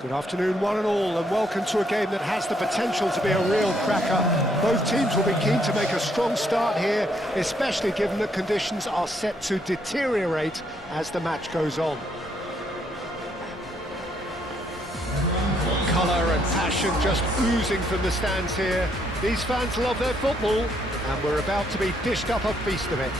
Good afternoon, one and all, and welcome to a game that has the potential to be a real cracker. Both teams will be keen to make a strong start here, especially given that conditions are set to deteriorate as the match goes on. Colour and passion just oozing from the stands here. These fans love their football, and we're about to be dished up a feast of it.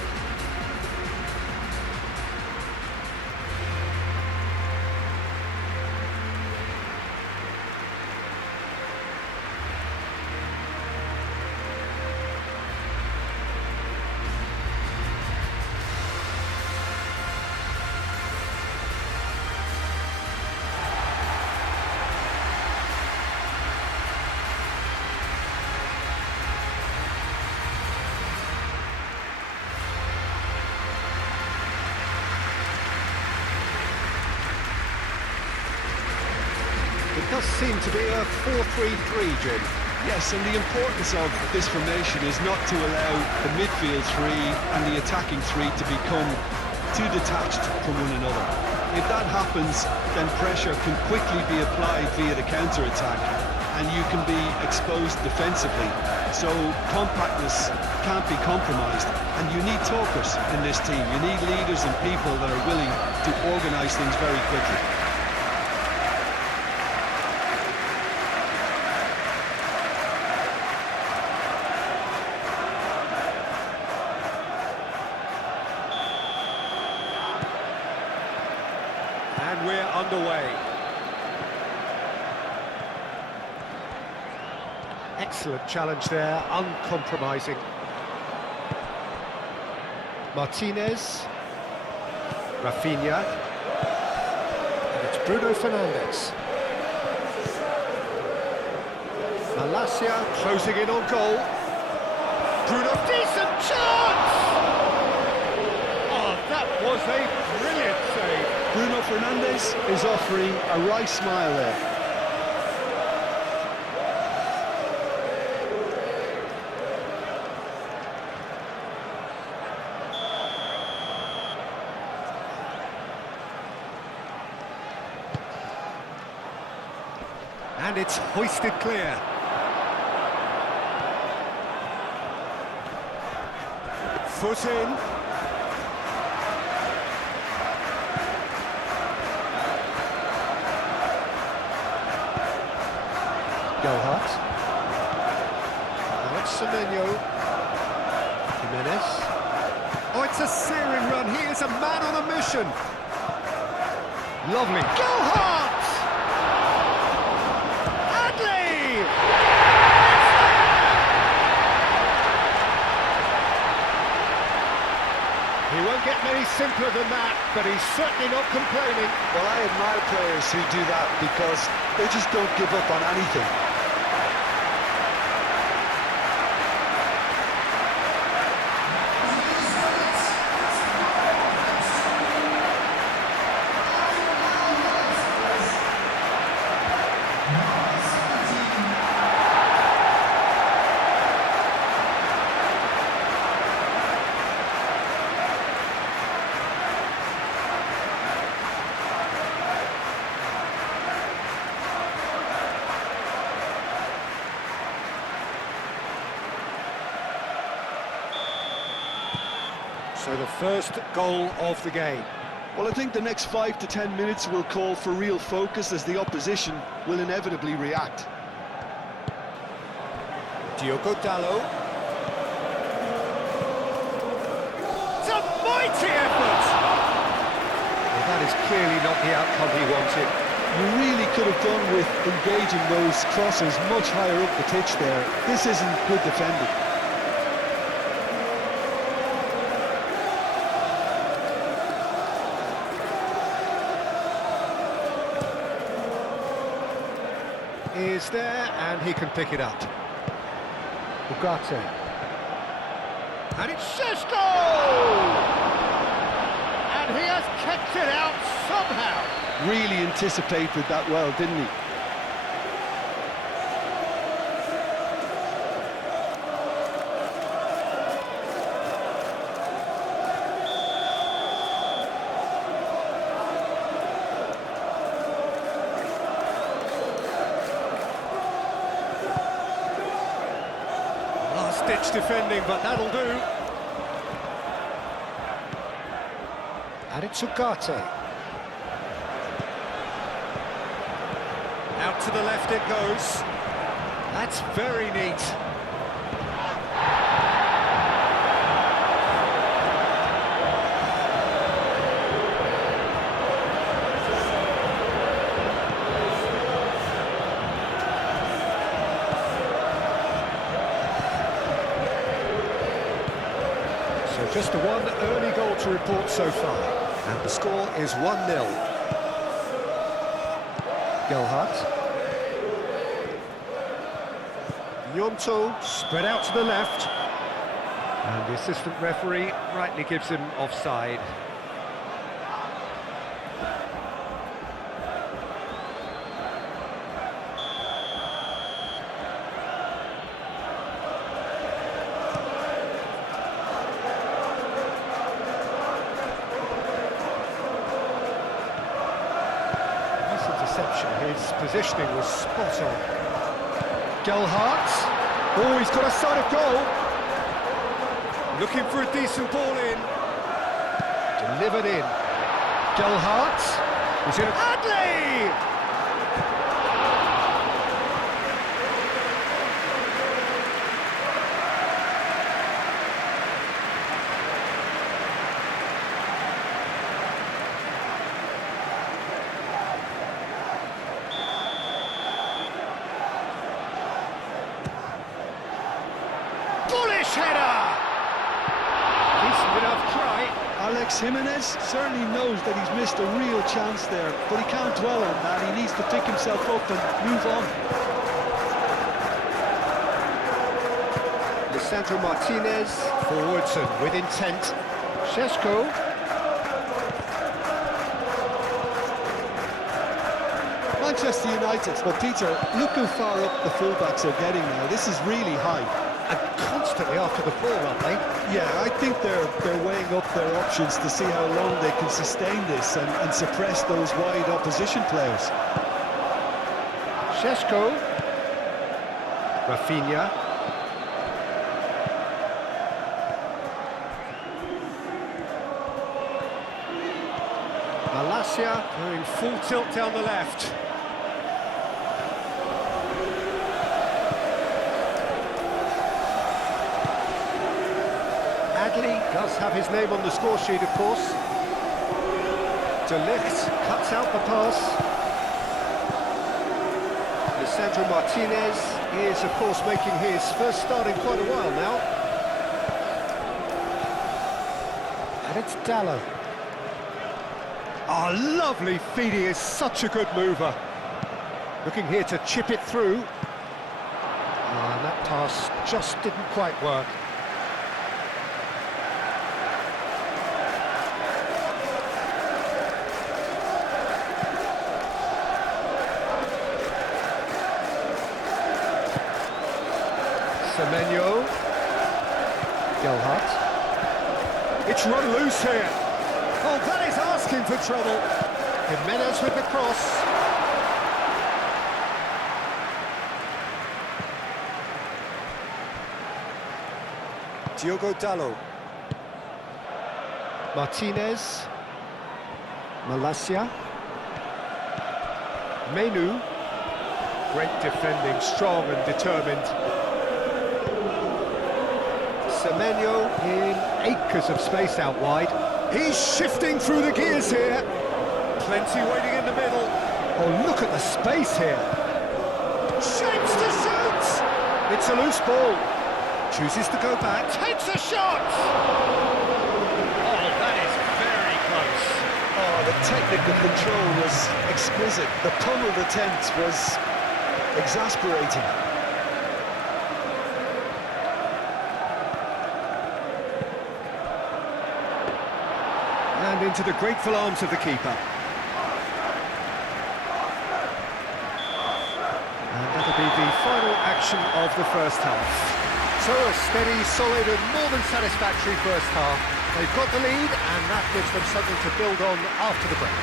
It does seem to be a 4-3-3, Jim. Yes, and the importance of this formation is not to allow the midfield three and the attacking three to become too detached from one another. If that happens, then pressure can quickly be applied via the counter-attack, and you can be exposed defensively. So compactness can't be compromised, and you need talkers in this team. You need leaders and people that are willing to organise things very quickly. And we're underway. Excellent challenge there, uncompromising. Martinez. Rafinha. And it's Bruno Fernandes. Malacia closing in on goal. Bruno, decent chance! Oh, that was a brilliant save. Bruno Fernandes is offering a wry smile there. And it's hoisted clear. Foot in. Gohart. Now it's Semenyo. Jimenez. Oh, it's a searing run. He is a man on a mission. Lovely. Gohart! Adley! He won't get many simpler than that, but he's certainly not complaining. Well, I admire players who do that because they just don't give up on anything. So the first goal of the game. Well, I think the next 5 to 10 minutes will call for real focus as the opposition will inevitably react. Diogo Dalot. It's a mighty effort! Well, that is clearly not the outcome he wanted. You really could have done with engaging those crosses much higher up the pitch there. This isn't good defending. Is there, and he can pick it up. Ugarte. And it's Šeško! And he has kept it out somehow. Really anticipated that well, didn't he? Stretch defending, but that'll do. And it's Ugarte. Out to the left it goes. That's very neat. So just the one early goal to report so far. And the score is 1-0. Gelhardt. Gnonto spread out to the left. And the assistant referee rightly gives him offside. His positioning was spot on. Gelhardt. Oh, he's got a sight of goal. Looking for a decent ball in. Delivered in. Gelhardt. He's in. Adley! Header! Decent enough try. Alex Jimenez certainly knows that he's missed a real chance there, but he can't dwell on that. He needs to pick himself up and move on. Lisandro Martinez, forwards and with intent. Šeško. Manchester United. Well, Peter, look how far up the fullbacks are getting now. This is really high. And constantly after the ball, aren't they? Yeah, I think they're weighing up their options to see how long they can sustain this and suppress those wide opposition players. Šeško. Rafinha. Malacia going full tilt down the left. Adley does have his name on the score sheet, of course. De Ligt cuts out the pass. Lisandro Martinez is, of course, making his first start in quite a while now. And it's Dallo. Oh, lovely feed, he is such a good mover. Looking here to chip it through. And that pass just didn't quite work. Semenyo. Gelhardt. It's run loose here. Oh, that is asking for trouble. Jimenez with the cross. Diogo Dallo. Martinez. Malacia. Menu. Great defending, strong and determined. Semenyo in acres of space out wide. He's shifting through the gears here. Plenty waiting in the middle. Oh, look at the space here. Shapes to shoot! It's a loose ball. Chooses to go back. Takes a shot! Oh, that is very close. Oh, the technical control was exquisite. The pummeled attempt was exasperating. And into the grateful arms of the keeper. And that'll be the final action of the first half. So a steady, solid and more than satisfactory first half. They've got the lead and that gives them something to build on after the break.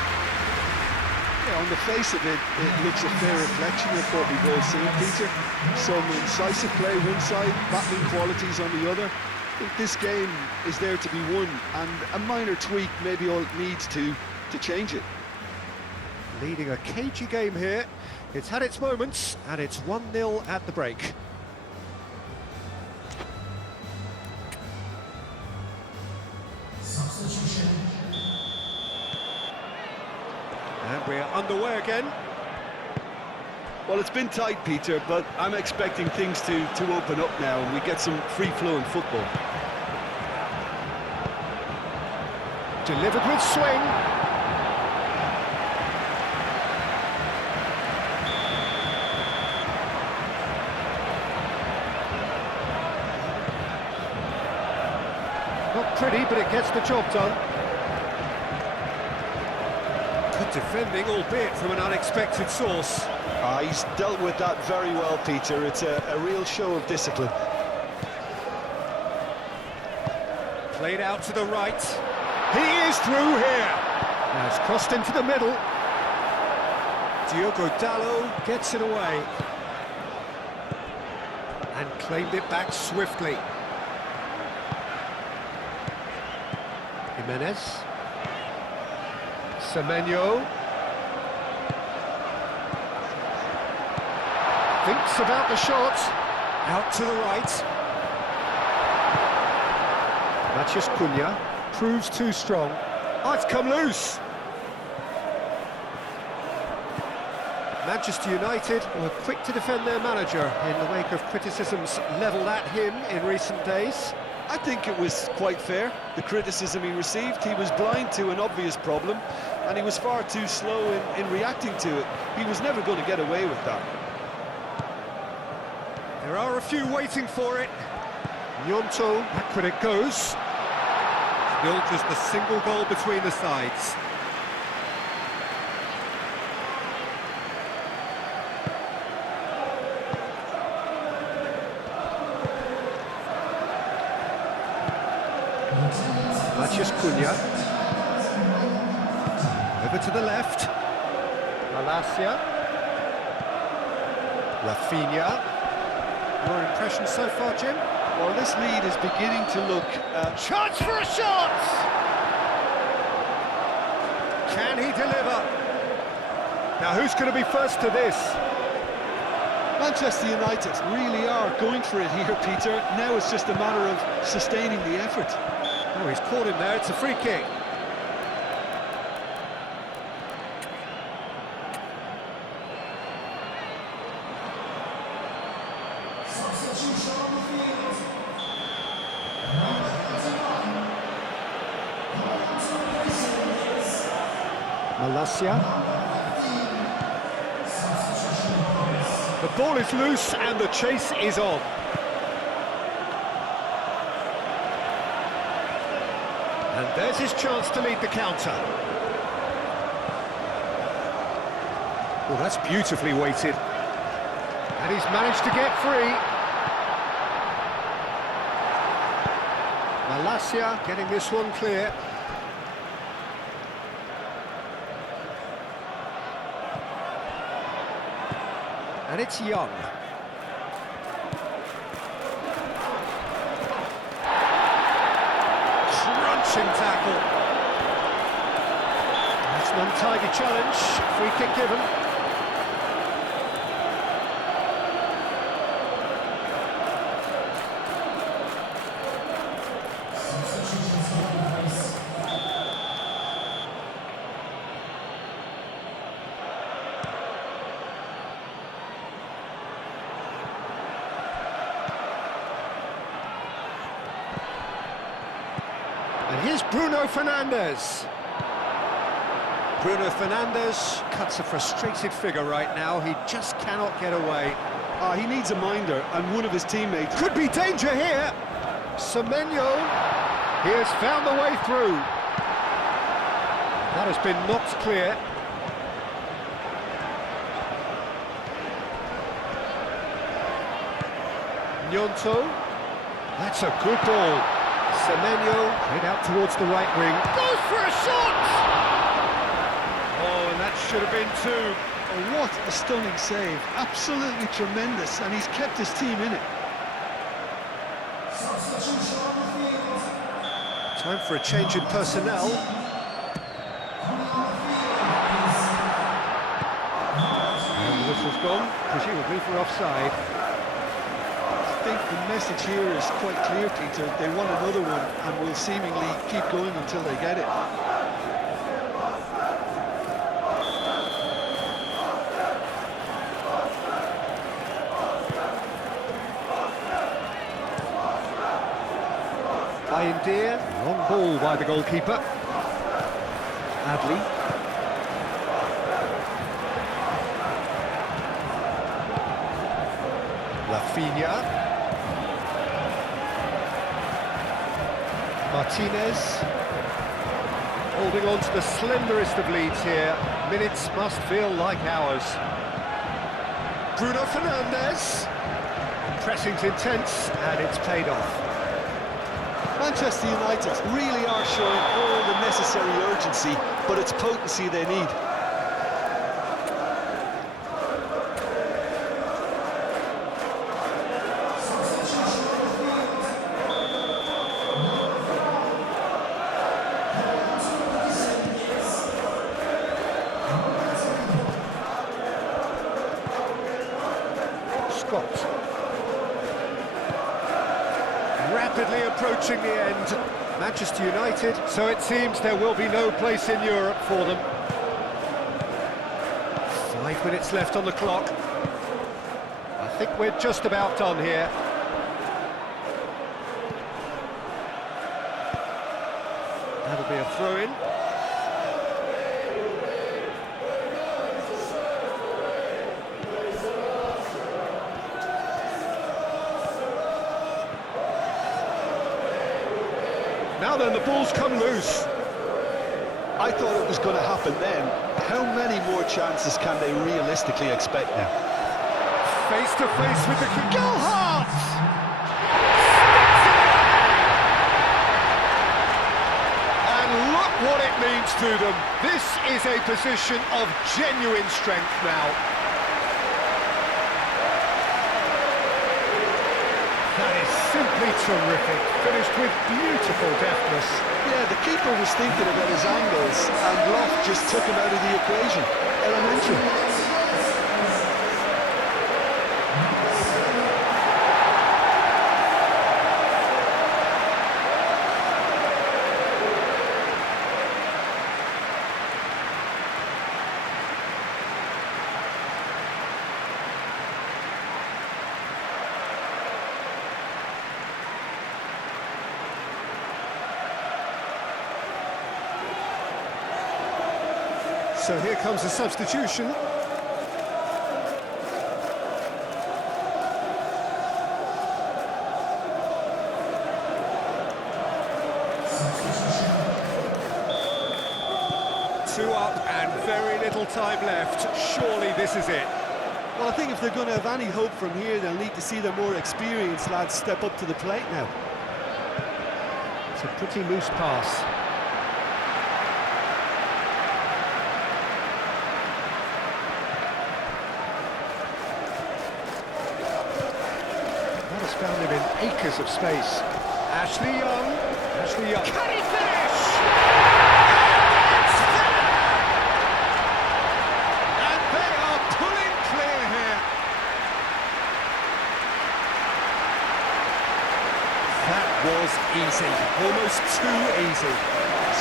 Yeah, on the face of it, it looks a fair reflection of what we've all seen, Peter. Some incisive play one side, battling qualities on the other. I think this game is there to be won, and a minor tweak maybe all it needs to change it. Leading a cagey game here. It's had its moments, and it's 1-0 at the break. Substitution. And we're underway again. Well, it's been tight, Peter, but I'm expecting things to open up now and we get some free-flowing football. Delivered with swing. Not pretty, but it gets the job done. Good defending, albeit from an unexpected source. He's dealt with that very well, Peter. It's a real show of discipline. Played out to the right. He is through here. Now it's crossed into the middle. Diogo Dalot gets it away. And claimed it back swiftly. Jimenez. Semenyo. Thinks about the shot. Out to the right. Matheus Cunha proves too strong. Oh, it's come loose. Manchester United were quick to defend their manager in the wake of criticisms levelled at him in recent days. I think it was quite fair, the criticism he received. He was blind to an obvious problem, and he was far too slow in reacting to it. He was never going to get away with that. There are a few waiting for it. Gnonto, back when it goes. Still just a single goal between the sides. Matheus Cunha. Over to the left. Malacia. Rafinha. Your impression so far, Jim? Well, this lead is beginning to look... Chance for a shot! Can he deliver? Now, who's going to be first to this? Manchester United really are going for it here, Peter. Now it's just a matter of sustaining the effort. Oh, he's caught him there. It's a free kick. Substitution on the field. Malacia. The ball is loose and the chase is on. And there's his chance to lead the counter. Well, that's beautifully weighted. And he's managed to get free. Malacia getting this one clear. And it's Young. Crunching tackle. That's an untidy challenge. Free kick given. And here's Bruno Fernandes. Bruno Fernandes cuts a frustrated figure right now. He just cannot get away. He needs a minder, and one of his teammates... Could be danger here. Semenyo. He has found the way through. That has been knocked clear. Gnonto. That's a good ball. Semenyo, head out towards the right wing. Goes for a shot! Oh, and That should have been two. Oh, what a stunning save. Absolutely tremendous, and he's kept his team in it. Substitution on the field. Time for a change in personnel. And the whistle's gone, presumably for offside. I think the message here is quite clear, Peter. They want another one and will seemingly keep going until they get it. Deer, long ball by the goalkeeper. Adley. Rafinha. Martinez. Holding on to the slenderest of leads here. Minutes must feel like hours. Bruno Fernandes. Pressing's intense and it's paid off. Manchester United really are showing all the necessary urgency, but it's potency they need. Scott. Rapidly approaching the end. Manchester United, so it seems there will be no place in Europe for them. 5 minutes left on the clock. I think we're just about done here. That'll be a throw-in. Now then, the ball's come loose. I thought it was going to happen then. How many more chances can they realistically expect now? Face to face with the Gilhart! And look what it means to them. This is a position of genuine strength now. That is simply terrific, finished with beautiful deftness. Yeah, the keeper was thinking about his angles, and Loft just took him out of the equation. Elementary. So here comes a substitution. Two up and very little time left. Surely this is it. Well, I think if they're going to have any hope from here, they'll need to see the more experienced lads step up to the plate now. It's a pretty loose pass. Found him in acres of space. Ashley Young. Can he finish? And they are pulling clear here. That was easy, almost too easy.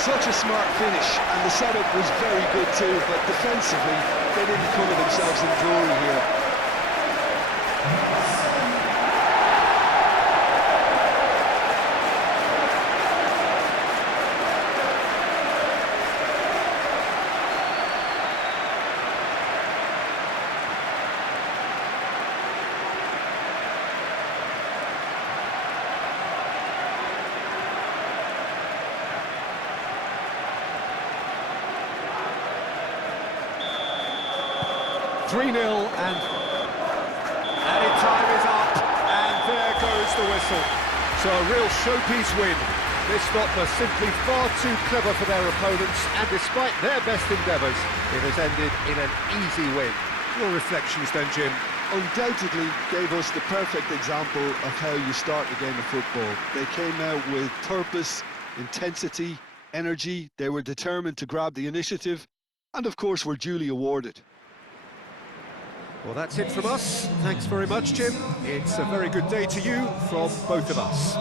Such a smart finish, and the setup was very good too, but defensively, they didn't cover themselves in glory here. And added time is up, and there goes the whistle. So a real showpiece win. This lot were simply far too too clever for their opponents, and despite their best endeavours, it has ended in an easy win. Your reflections then, Jim? Undoubtedly gave us the perfect example of how you start a game of football. They came out with purpose, intensity, energy. They were determined to grab the initiative, and of course were duly awarded. Well, that's it from us. Thanks very much, Jim. It's a very good day to you from both of us.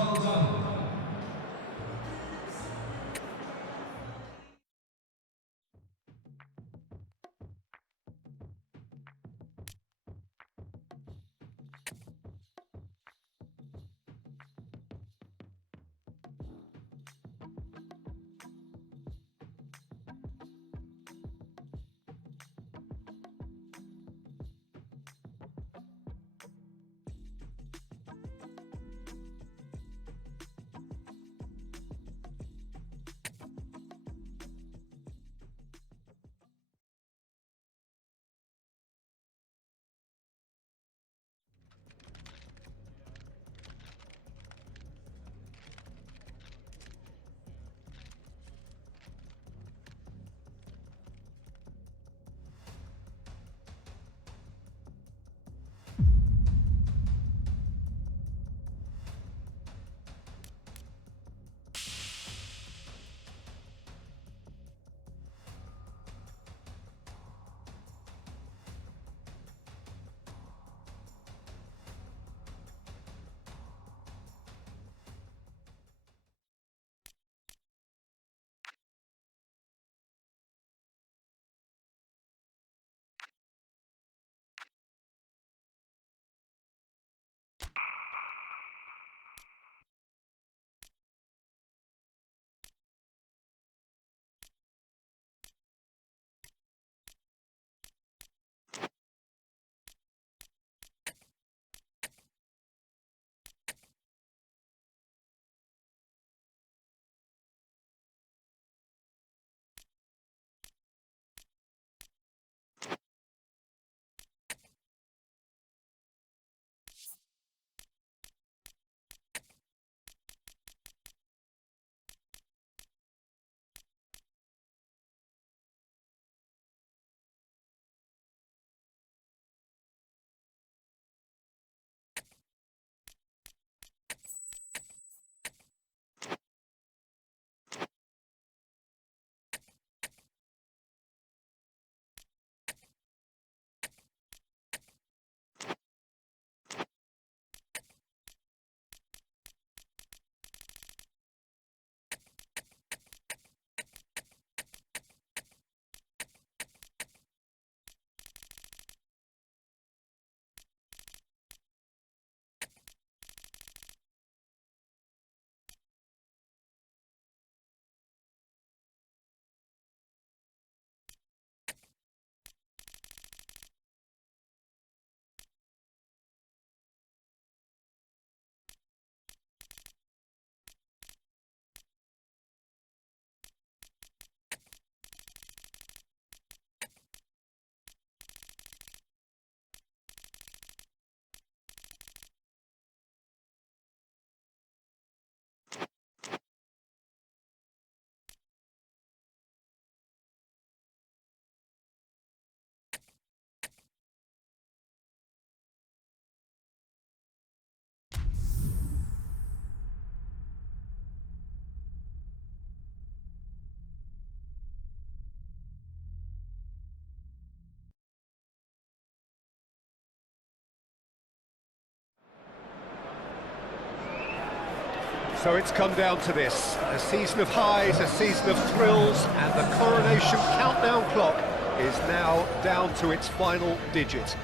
So it's come down to this, a season of highs, a season of thrills, and the coronation countdown clock is now down to its final digit.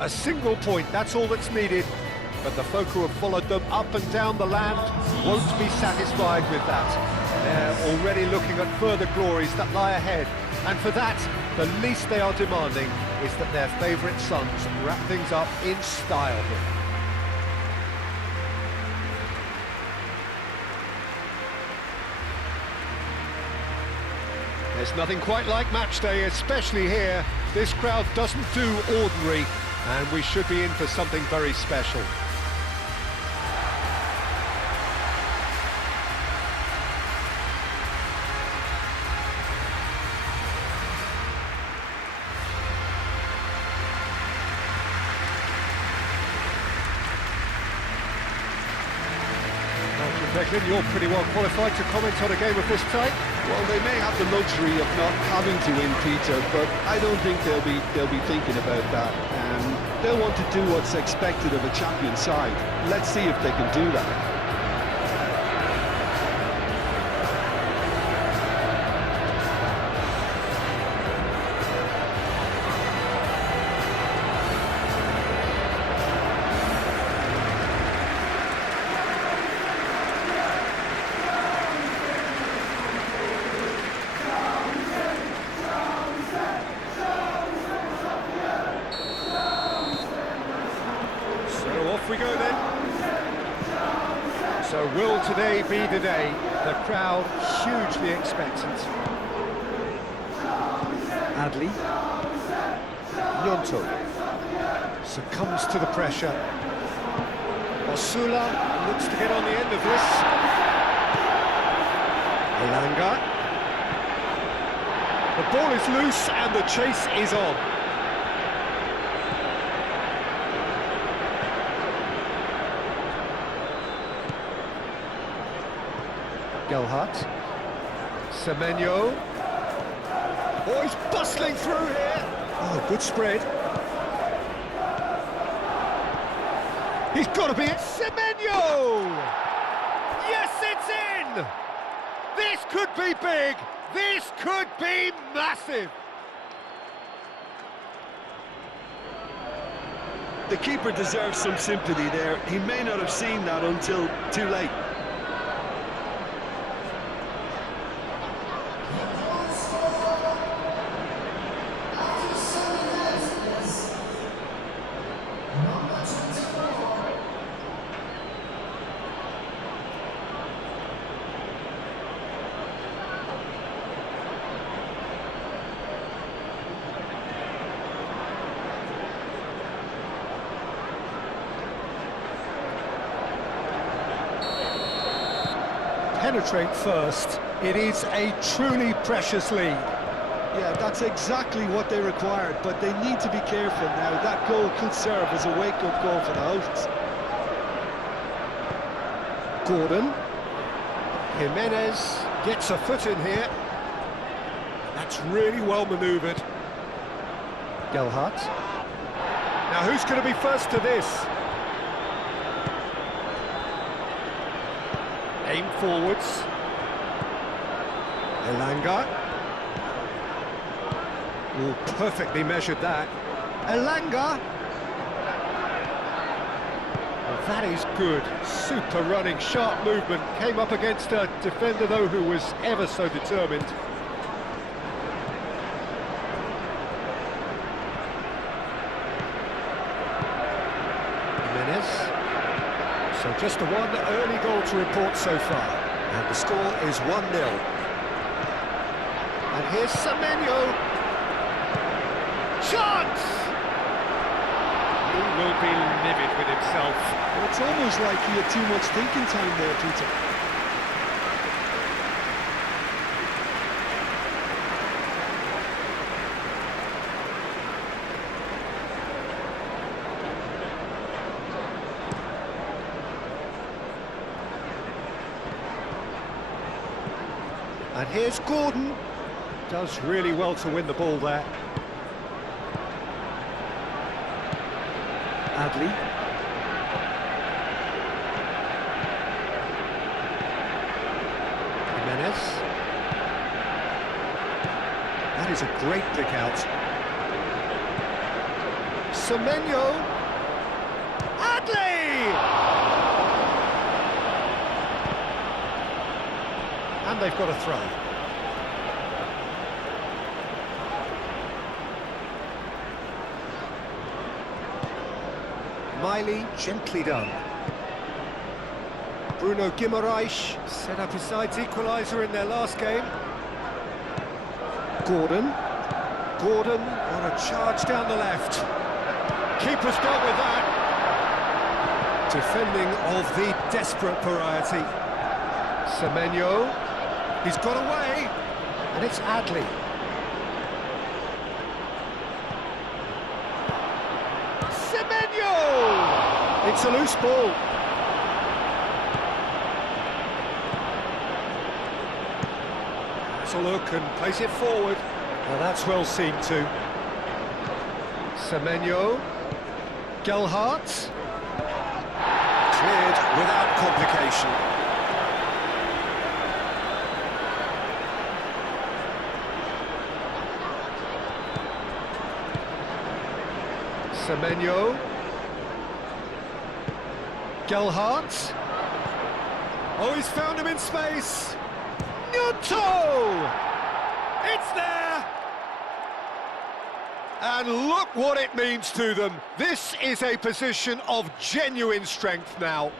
A single point, that's all that's needed, but the folk who have followed them up and down the land won't be satisfied with that. They're already looking at further glories that lie ahead, and for that, the least they are demanding is that their favourite sons wrap things up in style here. There's nothing quite like match day, especially here. This crowd doesn't do ordinary, and we should be in for something very special. Declan, you're pretty well qualified to comment on a game of this type. Well, they may have the luxury of not having to win, Peter, but I don't think they'll be thinking about that. They'll want to do what's expected of a champion side. Let's see if they can do that. Off we go then. So will today be the day? The crowd hugely expectant. Adley. Gnonto succumbs to the pressure. Osula looks to get on the end of this. Elanga. The ball is loose and the chase is on. Gelhardt, Semenyo, oh, he's bustling through here, oh, good spread, he's got to be it, Semenyo, yes, it's in, this could be big, this could be massive. The keeper deserves some sympathy there. He may not have seen that until too late. Penetrate first. It is a truly precious lead. Yeah, that's exactly what they required, but they need to be careful now. That goal could serve as a wake-up goal for the hosts. Gordon. Jimenez gets a foot in here. That's really well manoeuvred. Gelhardt. Now who's going to be first to this? Aim forwards. Elanga. Oh, perfectly measured that. Elanga. Well, that is good. Super running, sharp movement. Came up against a defender, though, who was ever so determined. Jimenez. So just the one early goal to report so far. And the score is 1-0. And here's Semenyo. Chance! He will be livid with himself. Well, it's almost like he had too much thinking time there, Peter. And here's Gordon. Does really well to win the ball there. Adley. Jimenez. That is a great pick out. Semenyo. Adley! And they've got a throw. Miley, gently done. Bruno Guimaraes set up his side's equaliser in their last game. Gordon. Gordon on a charge down the left. Keeper's dealt with that. Defending of the desperate variety. Semenyo. He's got away. And it's Adley. Semenyo! It's a loose ball. Gets a look and plays it forward. Well, that's well seen too. Semenyo. Gelhardt. Cleared without complication. Semenyo. Gelhardt. Oh, he's found him in space. Newton! It's there! And look what it means to them. This is a position of genuine strength now.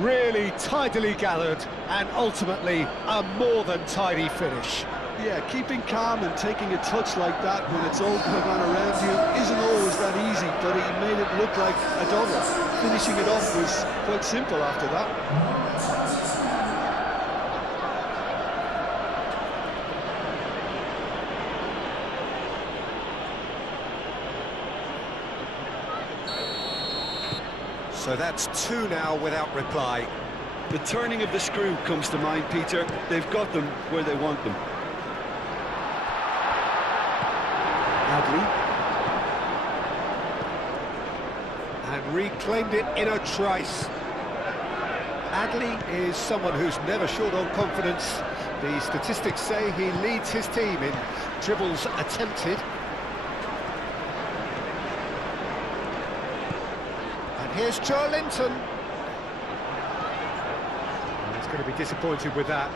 Really tidily gathered and ultimately a more than tidy finish. Yeah, keeping calm and taking a touch like that when it's all going on around you isn't always that easy, but he made it look like a double. Finishing it off was quite simple after that. So that's two now without reply. The turning of the screw comes to mind, Peter. They've got them where they want them. Adley. And reclaimed it in a trice. Adley is someone who's never short on confidence. The statistics say he leads his team in dribbles attempted. And here's Joelinton. He's going to be disappointed with that.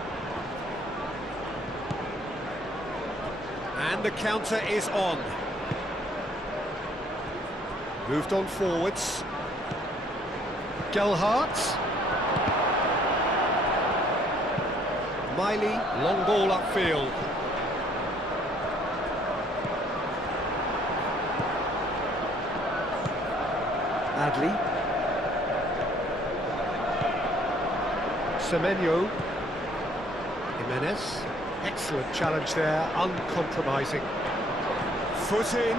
And the counter is on. Moved on forwards. Gelhardt. Miley, long ball upfield. Adley. Semenyo. Jimenez. Excellent challenge there, uncompromising. Foot in.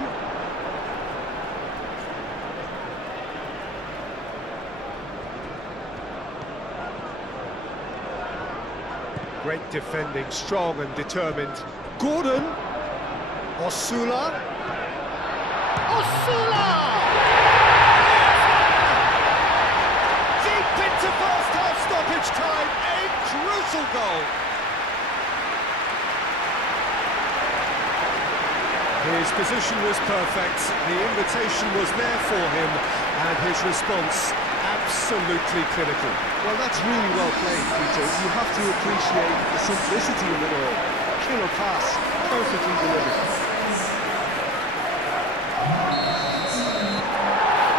Great defending, strong and determined. Gordon. Osula. Osula! Deep into first half stoppage time, a crucial goal. His position was perfect, the invitation was there for him, and his response absolutely clinical. Well, that's really well played, Peter. You have to appreciate the simplicity of it all. Killer pass, perfectly delivered.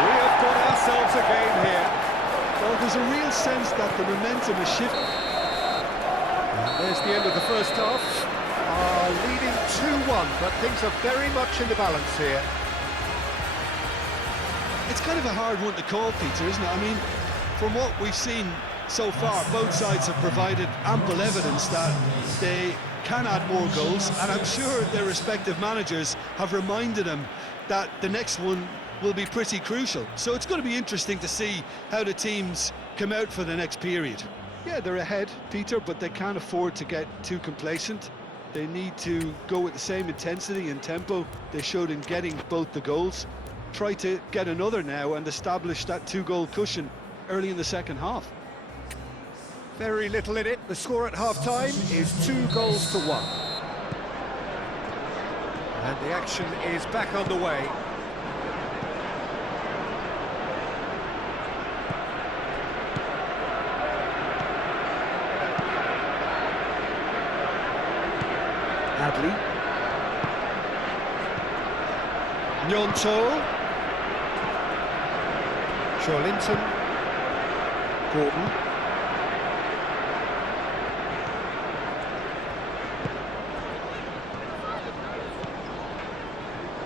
We have got ourselves a game here. Well, there's a real sense that the momentum is shifting. There's the end of the first half. Leading 2-1, but things are very much in the balance here. It's kind of a hard one to call, Peter, isn't it? I mean, from what we've seen so far, both sides have provided ample evidence that they can add more goals, and I'm sure their respective managers have reminded them that the next one will be pretty crucial. So it's going to be interesting to see how the teams come out for the next period. Yeah, they're ahead, Peter, but they can't afford to get too complacent. They need to go with the same intensity and tempo they showed in getting both the goals. Try to get another now and establish that two-goal cushion early in the second half. Very little in it. The score at half-time is 2-1. And the action is back underway. Adley. Gnonto. Joelinton. Gordon.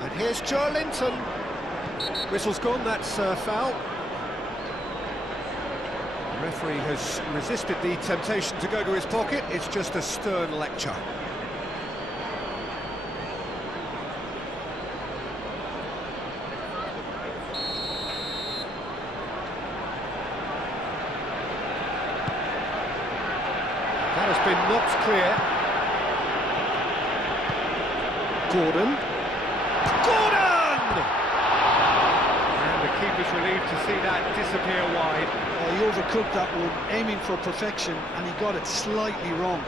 And here's Joelinton. Whistle's gone, that's a foul. The referee has resisted the temptation to go to his pocket. It's just a stern lecture. That has been knocked clear. Gordon. And the keeper's relieved to see that disappear wide. Oh, he overcooked that one, aiming for perfection, and he got it slightly wrong.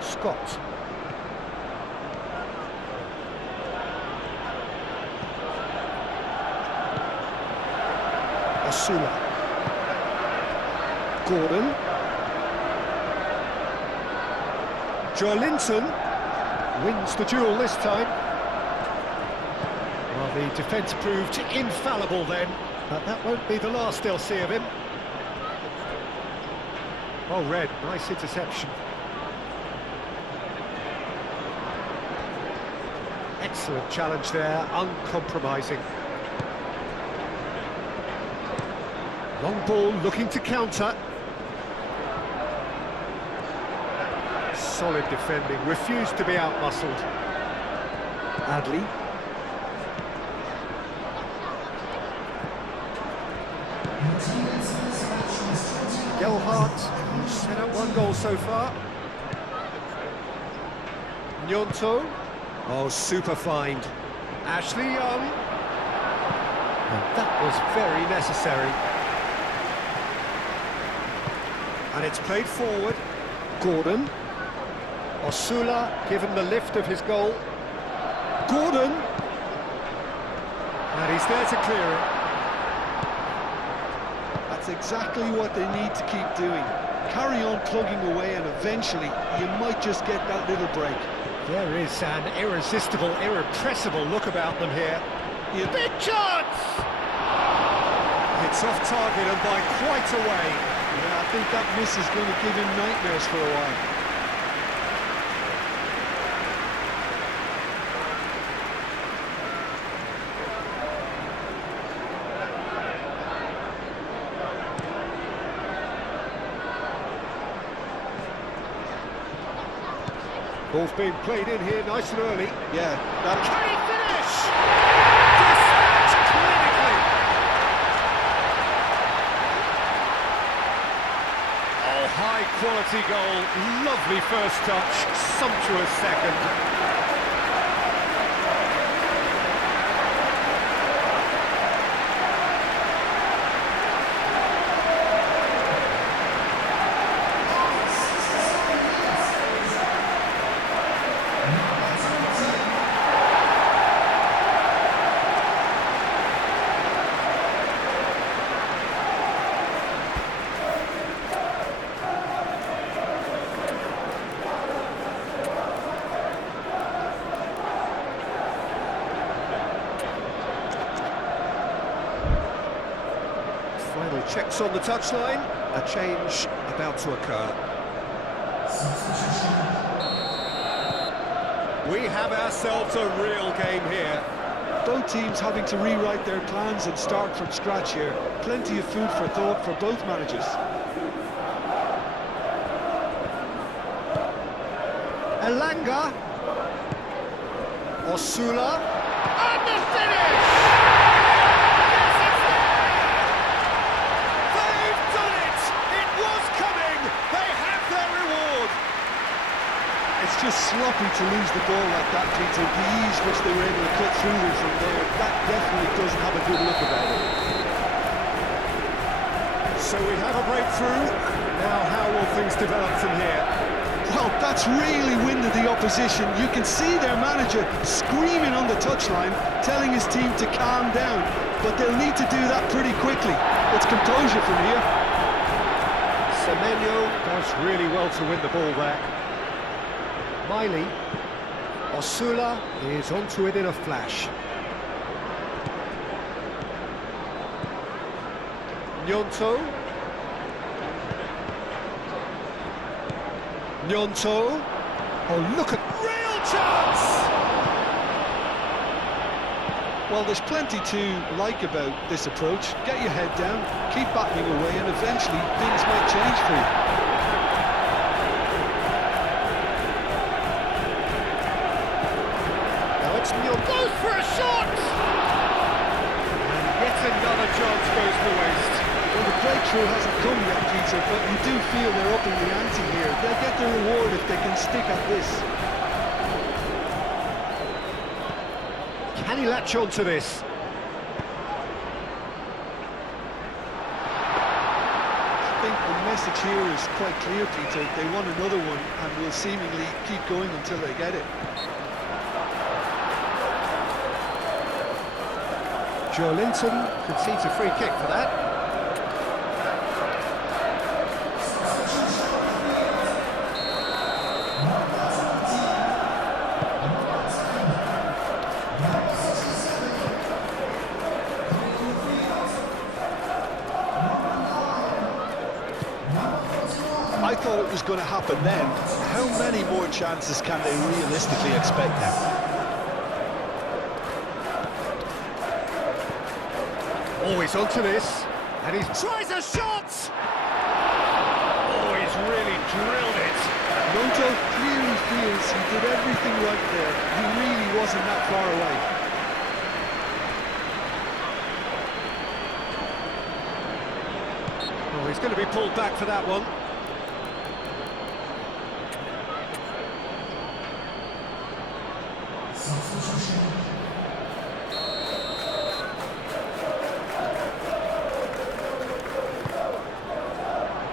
Scott. Asula. Gordon. Joelinton wins the duel this time. Well, the defence proved infallible then, but that won't be the last they'll see of him. Well read, nice interception. Excellent challenge there, uncompromising. Long ball looking to counter. Solid defending, refused to be out-muscled. Adley. Gelhardt, who's set up one goal so far. Gnonto. Oh, super find. Ashley Young. And that was very necessary. And it's played forward. Gordon. Osula given the lift of his goal. Gordon. And he's there to clear it. That's exactly what they need to keep doing. Carry on plugging away, and eventually you might just get that little break. There is an irresistible, irrepressible look about them here. Big chance! It's off target and by quite a way. Yeah, I think that miss is going to give him nightmares for a while. Ball's being played in here nice and early. Yeah, that... Can he finish? Dispatched clinically. Oh, high quality goal. Lovely first touch. Sumptuous second. Final checks on the touchline. A change about to occur. We have ourselves a real game here. Both teams having to rewrite their plans and start from scratch here. Plenty of food for thought for both managers. Elanga. Osula. And the finish! Yes, it's there! They've done it! It was coming! They have their reward! It's just sloppy to lose the ball like that, Peter. The ease which they were able to cut through them from there, that definitely doesn't have a good look about it. So we have a breakthrough. Now how will things develop from here? Well, that's really winded the opposition. You can see their manager screaming on the touchline, telling his team to calm down. But they'll need to do that pretty quickly. It's composure from here. Semenyo does really well to win the ball back. Miley. Osula is onto it in a flash. Gnonto. Gnonto. Oh, look at... Real chance! Well, there's plenty to like about this approach. Get your head down, keep battling away, and eventually things might change for you. goes for a shot! And yet another chance goes to waste. Well, the breakthrough hasn't come yet, Peter, but you do feel they're up in the ante here. They'll get the reward if they can stick at this. Can he latch on to this? I think the message here is quite clear, Peter. They want another one and will seemingly keep going until they get it. Joe Linton concedes a free kick for that. I thought it was going to happen then. How many more chances can they realistically expect now? Always onto this, and he tries a shot! Oh, he's really drilled it. Ronto clearly feels he did everything right there. He really wasn't that far away. Oh, he's going to be pulled back for that one.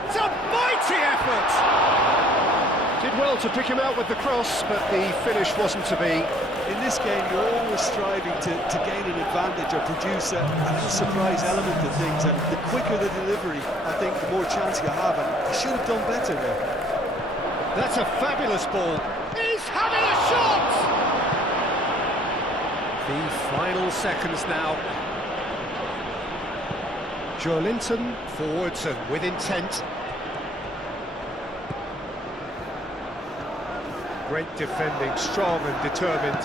It's a mighty effort! Did well to pick him out with the cross, but the finish wasn't to be. In this game, you're always striving to gain an advantage or produce a little surprise element to things, and the quicker the delivery, I think, the more chance you have, and they should have done better there. That's a fabulous ball. He's having a shot! The final seconds now. Joe Linton forwards and with intent. Great defending, strong and determined.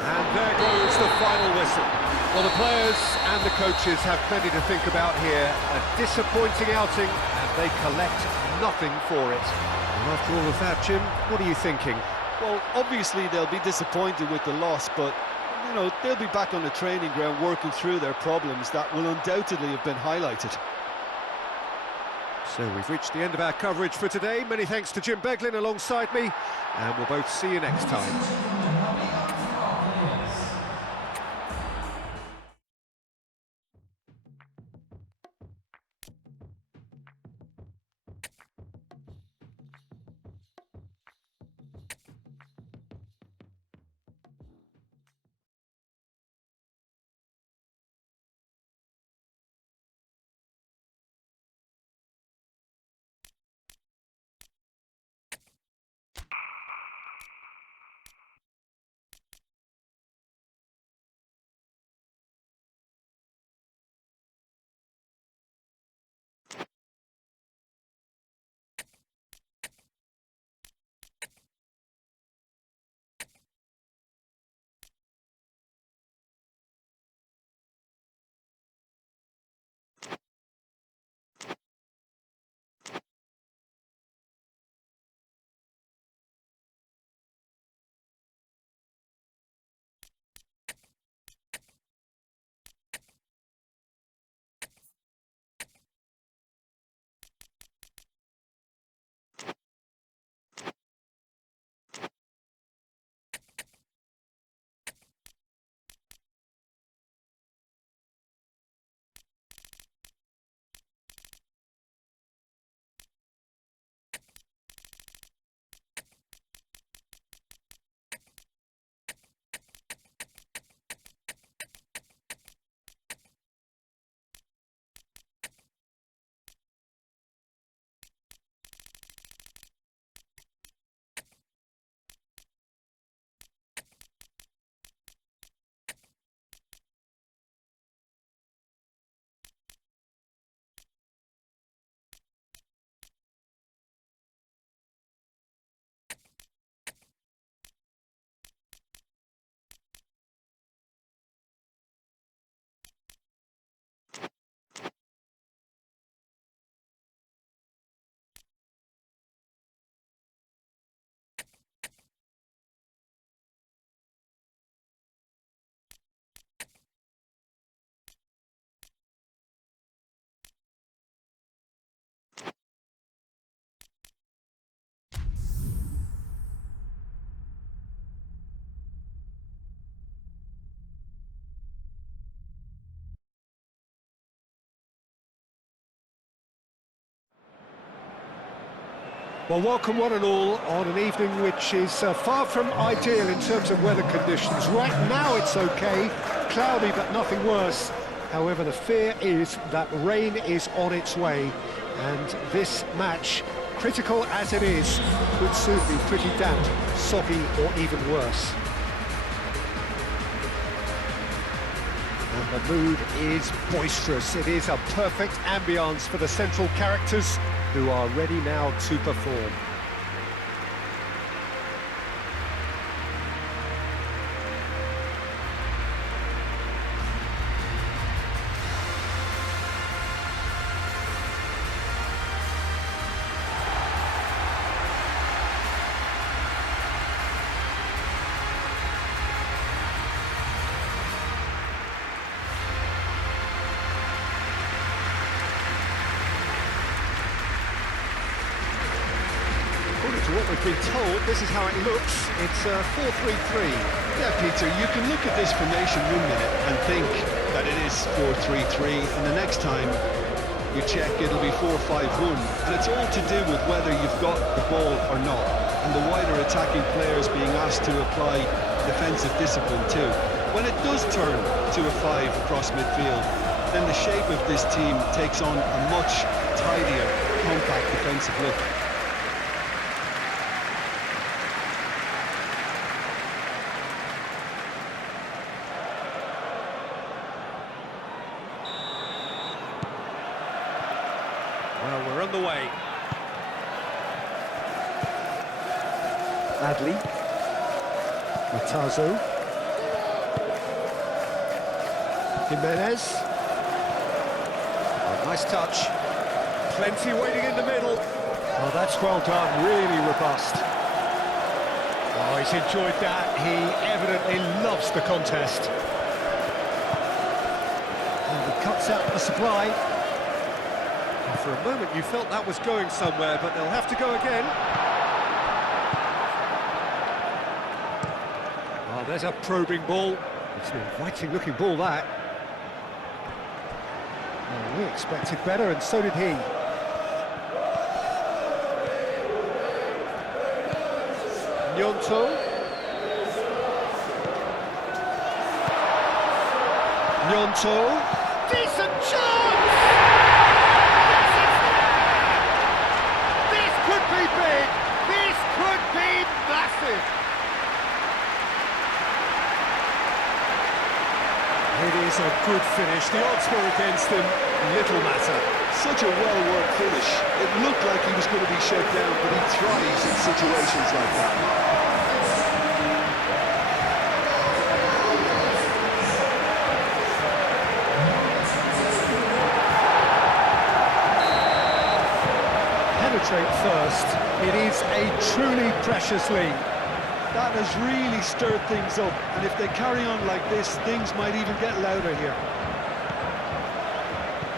And there goes the final whistle. Well, the players and the coaches have plenty to think about here. A disappointing outing, and they collect nothing for it. And after all of that, Jim, what are you thinking? Well, obviously they'll be disappointed with the loss, but, you know, they'll be back on the training ground working through their problems that will undoubtedly have been highlighted. So we've reached the end of our coverage for today. Many thanks to Jim Beglin alongside me, and we'll both see you next time. Well, welcome one and all on an evening which is far from ideal in terms of weather conditions. Right now it's okay, cloudy but nothing worse. However, the fear is that rain is on its way, and this match, critical as it is, could soon be pretty damp, soggy or even worse. And the mood is boisterous. It is a perfect ambience for the central characters, who are ready now to perform. What we've been told, this is how it looks. It's 4-3-3. Yeah, Peter, you can look at this formation 1 minute and think that it is 4-3-3, and the next time you check it'll be 4-5-1, and it's all to do with whether you've got the ball or not, and the wider attacking players being asked to apply defensive discipline too. When it does turn to a 5 across midfield, then the shape of this team takes on a much tidier, compact defensive look. Well, we're on the way. Adley. Matazo. Jimenez. Oh, nice touch. Plenty waiting in the middle. Oh, that's well done, really robust. Oh, he's enjoyed that. He evidently loves the contest. And he cuts out the supply. For a moment you felt that was going somewhere, but they'll have to go again. Oh, there's a probing ball. It's an inviting looking ball, that. Oh, we expected better, and so did he. Gnonto. Gnonto. Decent chance! Big. This could be massive. It is a good finish. The odds were against him. Little matter. Such a well-worked finish. It looked like he was going to be shut down, but he thrives in situations like that. First, it is a truly precious lead. That has really stirred things up, and if they carry on like this, things might even get louder here.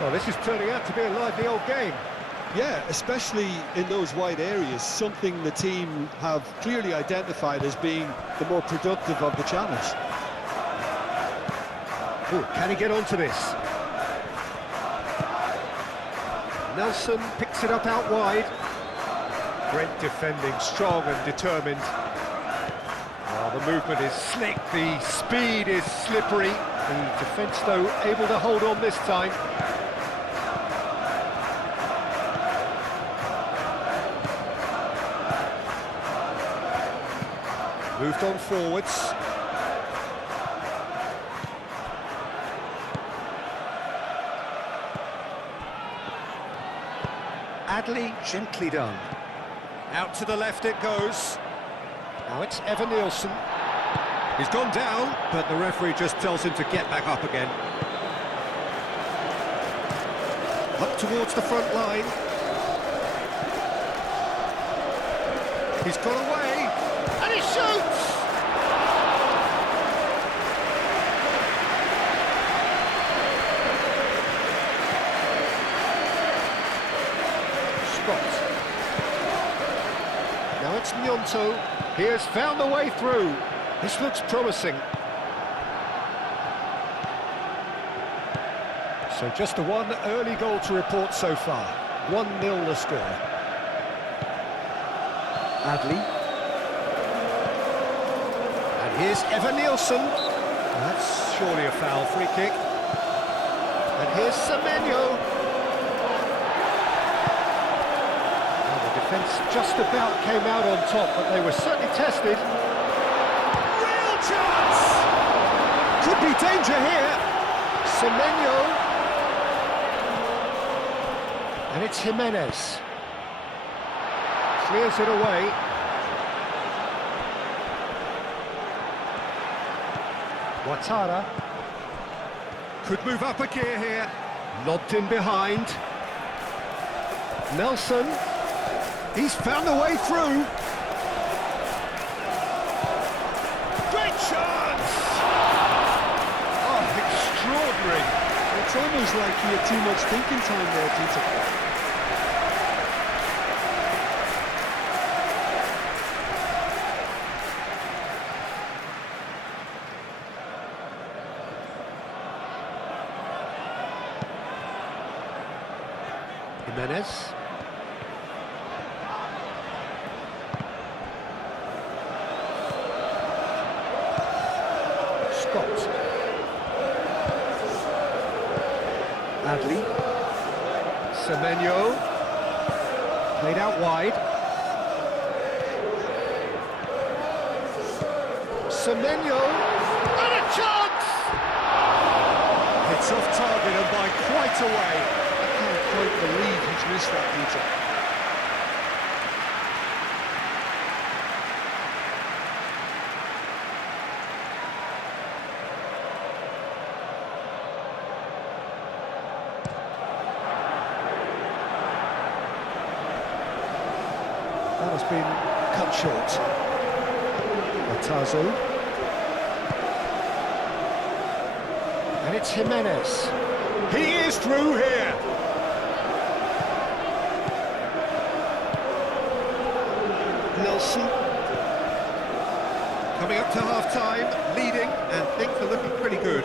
Well, this is turning out to be a lively old game. Yeah, especially in those wide areas, something the team have clearly identified as being the more productive of the channels. Oh, can he get onto this? Nelson picks it up out wide. Brent defending, strong and determined. Oh, the movement is slick, the speed is slippery. The defence, though, able to hold on this time. Moved on forwards. Adley, gently done. Out to the left it goes. Now it's Evan Nielsen. He's gone down, but the referee just tells him to get back up again. Up towards the front line. He's got away, and he shoots! Now it's Gnonto. He has found a way through. This looks promising. So just the one early goal to report so far. 1-0 the score. Adley. And here's Evan Nielsen. That's surely a foul, free kick. And here's Semenyo. Well, the defence just about came out on top, but they were certainly tested. Real chance! Could be danger here. Semenyo. And it's Jimenez. Clears it away. Ouattara. Could move up a gear here. Lobbed in behind. Nelson. He's found a way through. Great chance! Oh, extraordinary. It's almost like he had too much thinking time there, Peter. Jimenez. Scott. Adley. Semenyo. Played out wide. Semenyo. And a chance! It's off target and by quite a way. I can't quite believe he's missed that, Peter. That has been cut short. Matazo. And it's Jimenez. He is through here. Nelson. Coming up to half-time, leading, and things are looking pretty good.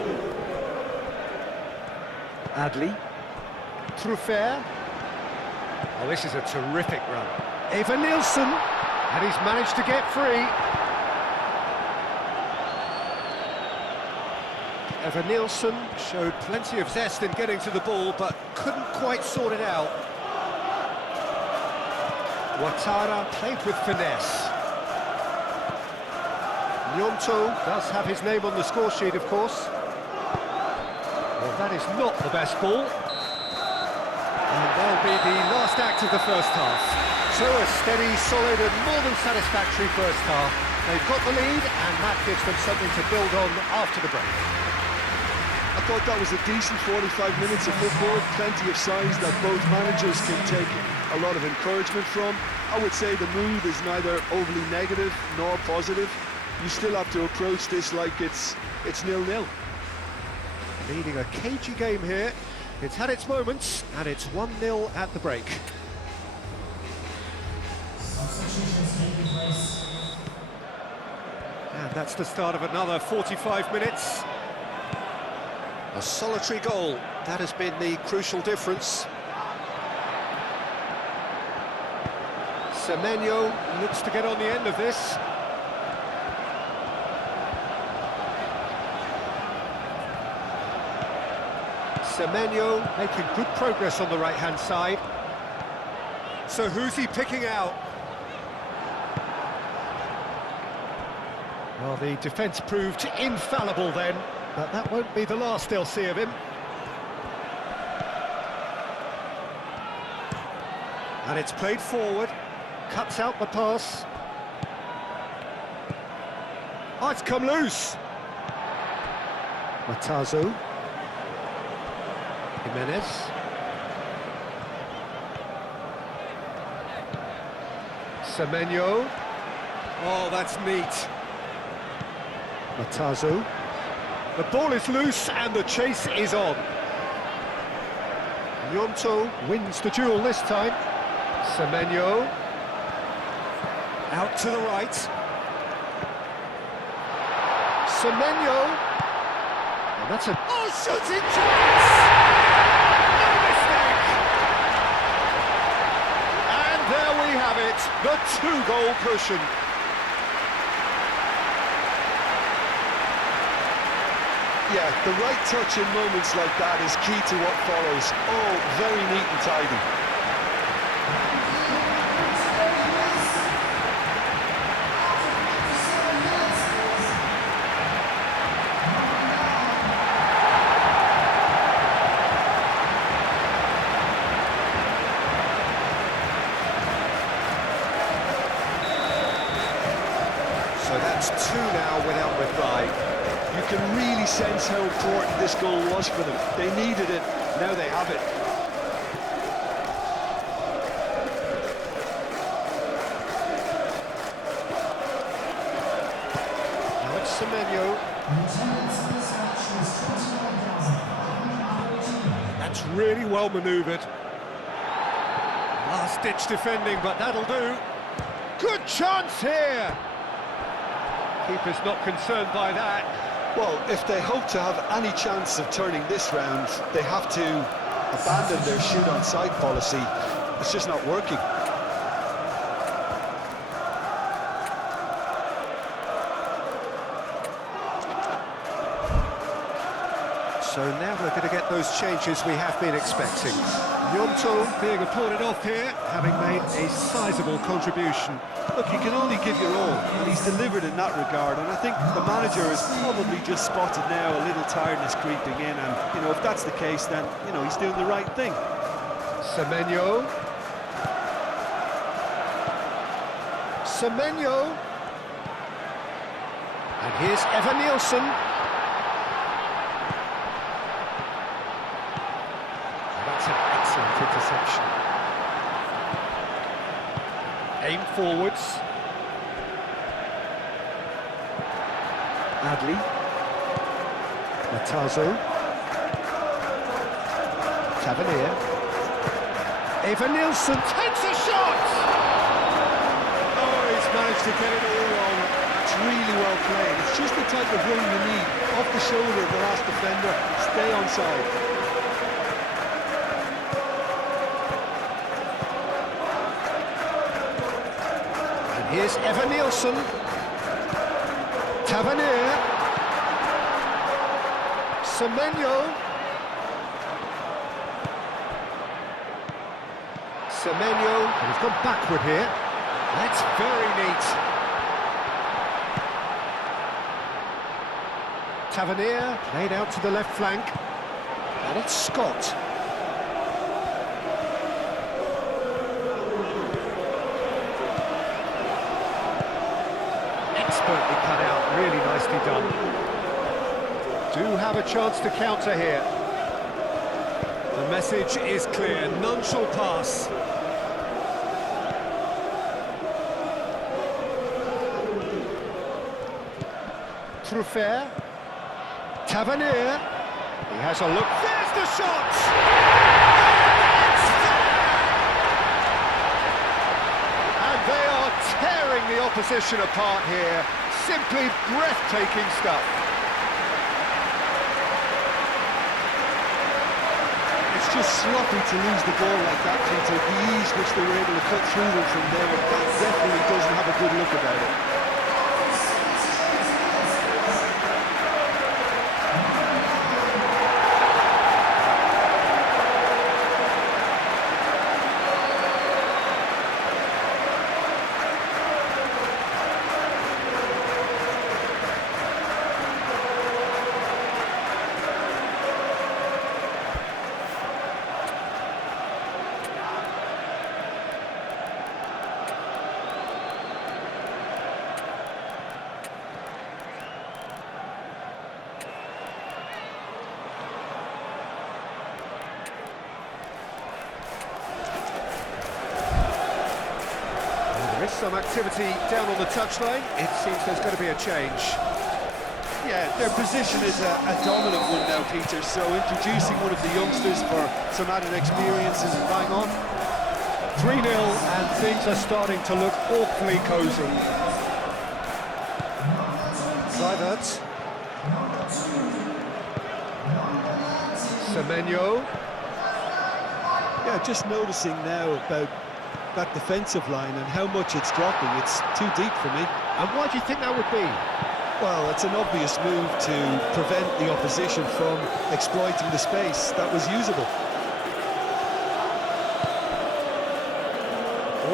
Adley. Truffert. Oh, this is a terrific run. Evan Nielsen, and he's managed to get free. Evan Nielsen showed plenty of zest in getting to the ball, but couldn't quite sort it out. Ouattara played with finesse. Gnonto does have his name on the score sheet, of course. Well, that is not the best ball. And that'll be the last act of the first half. So a steady, solid and more than satisfactory first half. They've got the lead and that gives them something to build on after the break. I thought that was a decent 45 minutes of football, plenty of signs that both managers can take a lot of encouragement from. I would say the mood is neither overly negative nor positive. You still have to approach this like it's 0-0. Leading a cagey game here. It's had its moments and it's 1-0 at the break. And that's the start of another 45 minutes. A solitary goal, that has been the crucial difference. Semenyo looks to get on the end of this. Semenyo making good progress on the right-hand side. So who's he picking out? Well, the defence proved infallible then, but that won't be the last they'll see of him. And it's played forward, cuts out the pass. Oh, it's come loose. Matazo. Jimenez. Semenyo. Oh, that's neat. Matazo. The ball is loose and the chase is on. Gnonto wins the duel this time. Semenyo. Out to the right. Semenyo. And that's a... Oh, shooting chance! No mistake! And there we we have it, the two-goal cushion. Yeah, the right touch in moments like that is key to what follows. Oh, very neat and tidy. So that's 2 now without reply. You can really sense how important this goal was for them. They needed it, now they have it. Now it's Semenyo. That's really well manoeuvred. Last-ditch defending, but that'll do. Good chance here! Keeper's not concerned by that. Well, if they hope to have any chance of turning this round, they have to abandon their shoot-on-sight policy. It's just not working. So now we're going to get those changes we have been expecting. Gnonto being applauded off here, having made a sizable contribution. Look, you can only give your all, and he's delivered in that regard, and I think the manager has probably just spotted now a little tiredness creeping in, and, you know, if that's the case, then, you know, he's doing the right thing. Semenyo. Semenyo. And here's Evan Nielsen. That's an excellent interception. Aim forwards. Adley. Matazo. Tavernier. Evan Nielsen takes a shot! Oh, he's managed to get it all wrong. It's really well played. It's just the type of run you need. Off the shoulder of the last defender, stay onside. Here's Evan Nielsen. Tavernier. Semenyo. Semenyo. And he's gone backward here. That's very neat. Tavernier laid out to the left flank. And it's Scott. Expertly cut out, really nicely done. Do have a chance to counter here. The message is clear, none shall pass. Truffert. Tavernier. He has a look. There's the shot! And they are tearing the opposition apart here. Simply breathtaking stuff. It's just sloppy to lose the ball like that, Peter. The ease which they were able to cut through them from there, that definitely doesn't have a good look about it. There is some activity down on the touchline. It seems there's going to be a change. Yeah, their position is a dominant one now, Peter, so introducing one of the youngsters for some added experience is bang on. 3-0 and things are starting to look awfully cosy. Kluivert. Semenyo. Yeah, just noticing now about that defensive line and how much it's dropping. It's too deep for me. And why do you think that would be? Well, it's an obvious move to prevent the opposition from exploiting the space that was usable.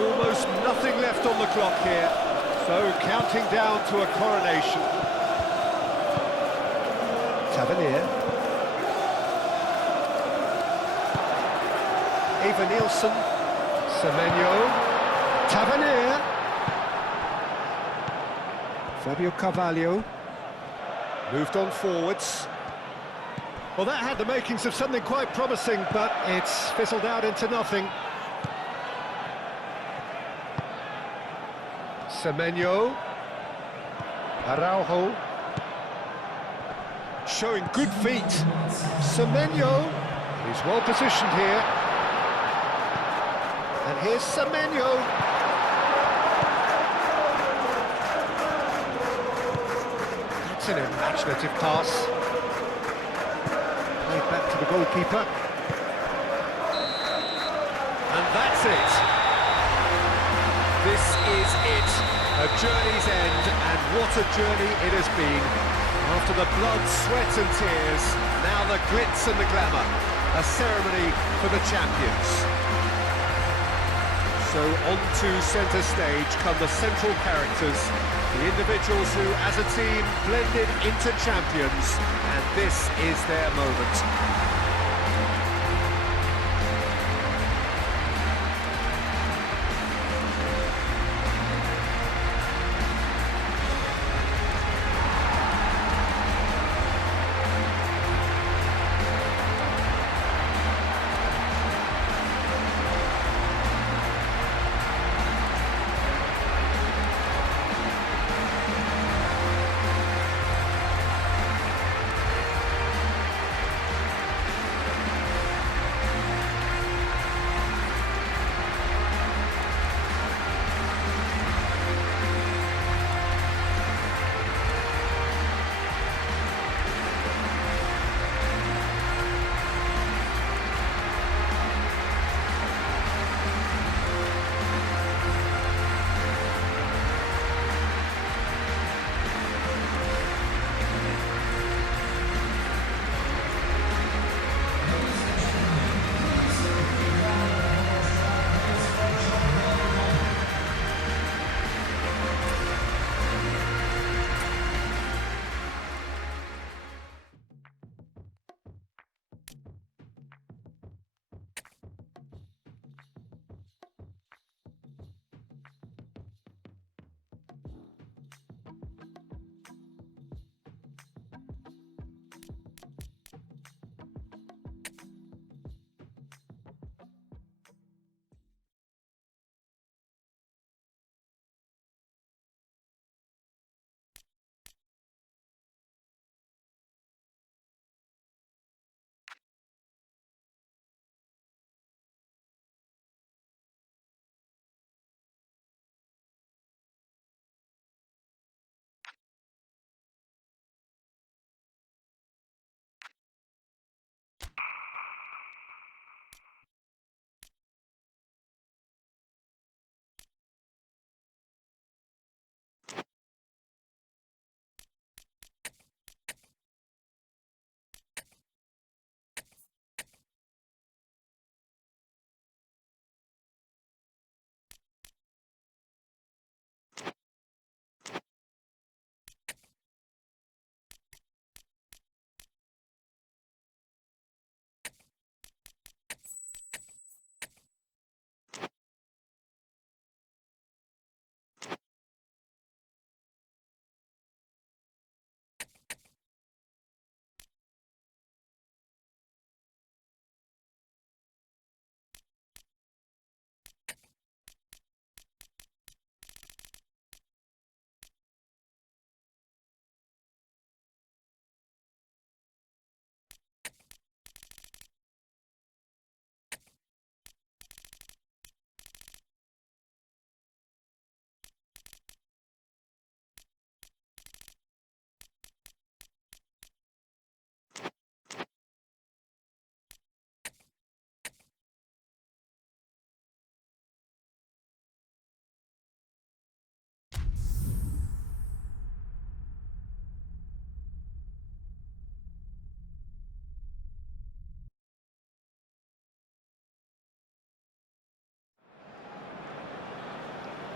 Almost nothing left on the clock here, so counting down to a coronation. Tavernier. Eva Nielsen. Semenyo. Tavernier. Fabio Carvalho. Moved on forwards. Well, that had the makings of something quite promising, but it's fizzled out into nothing. Semenyo. Araujo. Showing good feet. Semenyo. He's well positioned here. And here's Semenyo. That's an imaginative pass. Played back to the goalkeeper. And that's it. This is it. A journey's end, and what a journey it has been. After the blood, sweat and tears, now the glitz and the glamour. A ceremony for the champions. So onto centre stage come the central characters, the individuals who, as a team, blended into champions, and this is their moment.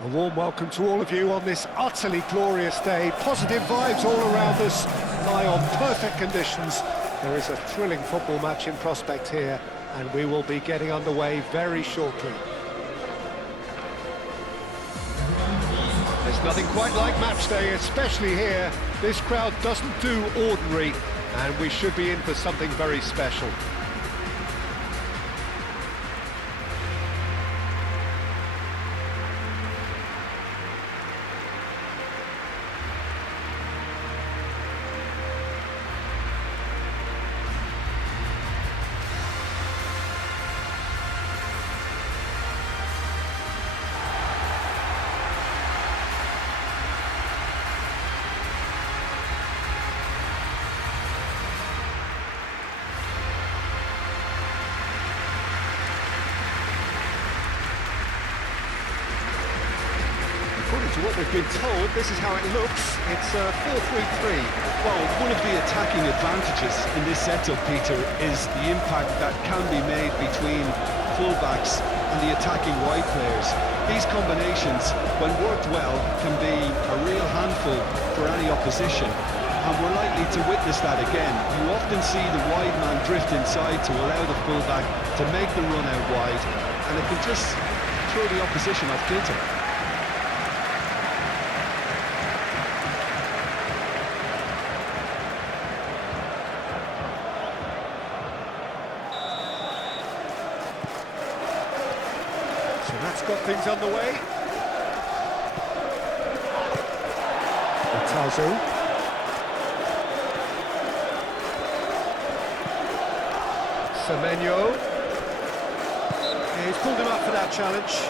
A warm welcome to all of you on this utterly glorious day. Positive vibes all around us, lie on perfect conditions. There is a thrilling football match in prospect here, and we will be getting underway very shortly. There's nothing quite like match day, especially here. This crowd doesn't do ordinary, and we should be in for something very special. According to what we've been told, this is how it looks. It's 4-3-3. Well, one of the attacking advantages in this setup, Peter, is the impact that can be made between fullbacks and the attacking wide players. These combinations, when worked well, can be a real handful for any opposition, and we're likely to witness that again. You often see the wide man drift inside to allow the fullback to make the run out wide, and it can just throw the opposition off kilter. So that's got things underway. Otazu. Semenyo. He's pulled him up for that challenge.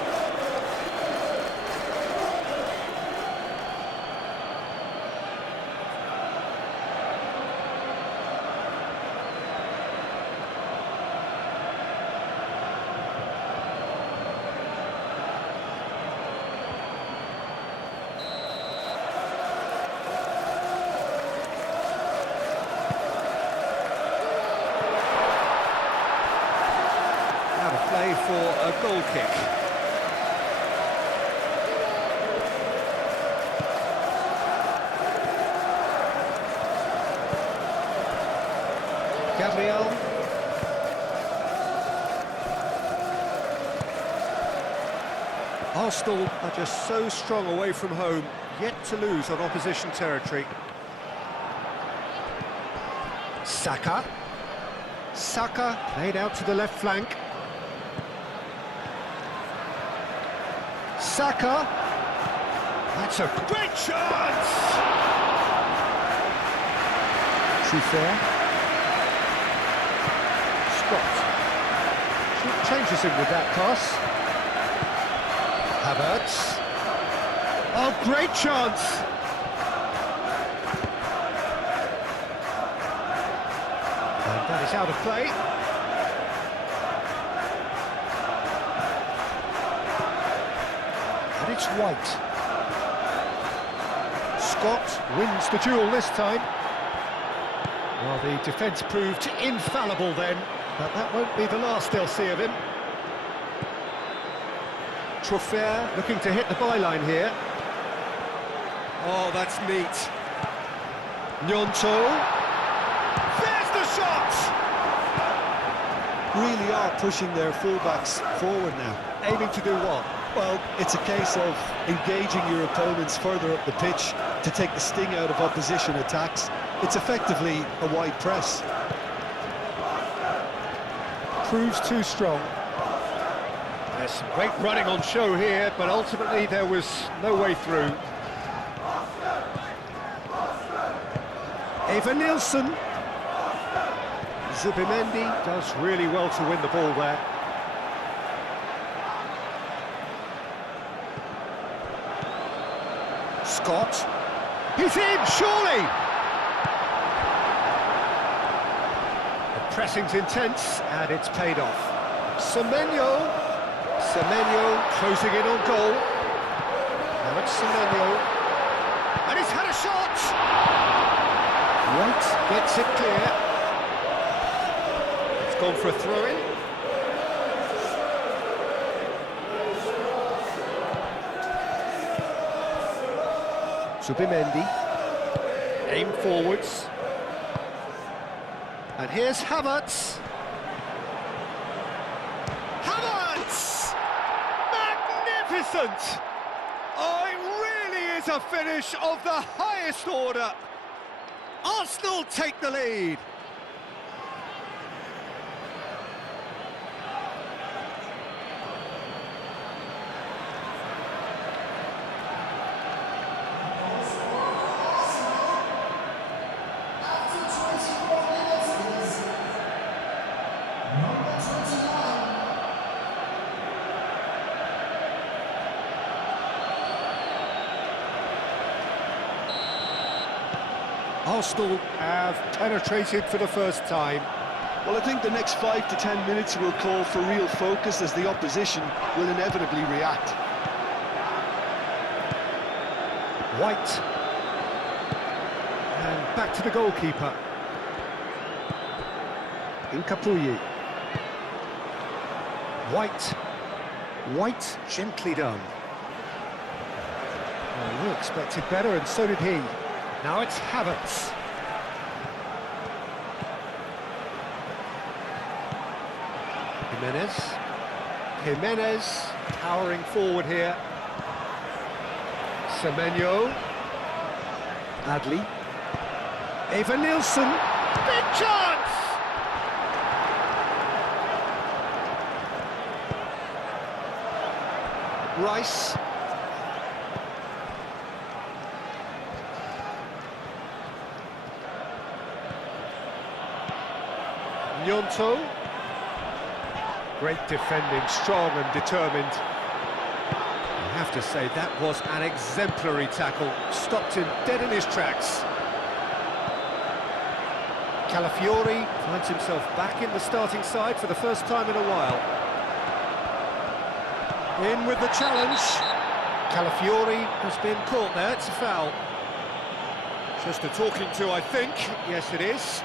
Play for a goal kick. Gabriel. Arsenal are just so strong away from home, yet to lose on opposition territory. Saka. Saka played out to the left flank. Saka, that's a great chance! Trufair. Scott. Changes him with that pass. Havertz. Oh, great chance! And that is out of play. It's White. Scott wins the duel this time. Well, the defence proved infallible then, but that won't be the last they'll see of him. Trufair looking to hit the byline here. Oh, that's neat. Gnonto. There's the shot! Really are pushing their fullbacks forward now. Aiming to do what? Well, it's a case of engaging your opponents further up the pitch to take the sting out of opposition attacks. It's effectively a wide press. Proves too strong. There's some great running on show here, but ultimately there was no way through. Eva Nilsson. Zubimendi does really well to win the ball there. Scott. He's in, surely! The pressing's intense, and it's paid off. Semenyo. Semenyo closing in on goal. Now it's Semenyo. And he's had a shot! White gets it clear. It's gone for a throw-in. Subimendi. Aim forwards. And here's Havertz. Havertz! Magnificent! Oh, it really is a finish of the highest order. Arsenal take the lead. Arsenal have penetrated for the first time. Well, I think the next 5 to 10 minutes will call for real focus as the opposition will inevitably react. White. And back to the goalkeeper. Incapuyi. White. White, gently done. Well, we expected better, and so did he. Now it's Havertz. Jimenez towering forward here. Semenyo. Adli. Eva Nilsson. Big chance! Rice. Gnonto. Great defending, strong and determined. I have to say, that was an exemplary tackle. Stopped him dead in his tracks. Calafiori finds himself back in the starting side for the first time in a while. In with the challenge. Calafiori has been caught there, it's a foul. Just a talking to, I think. Yes, it is.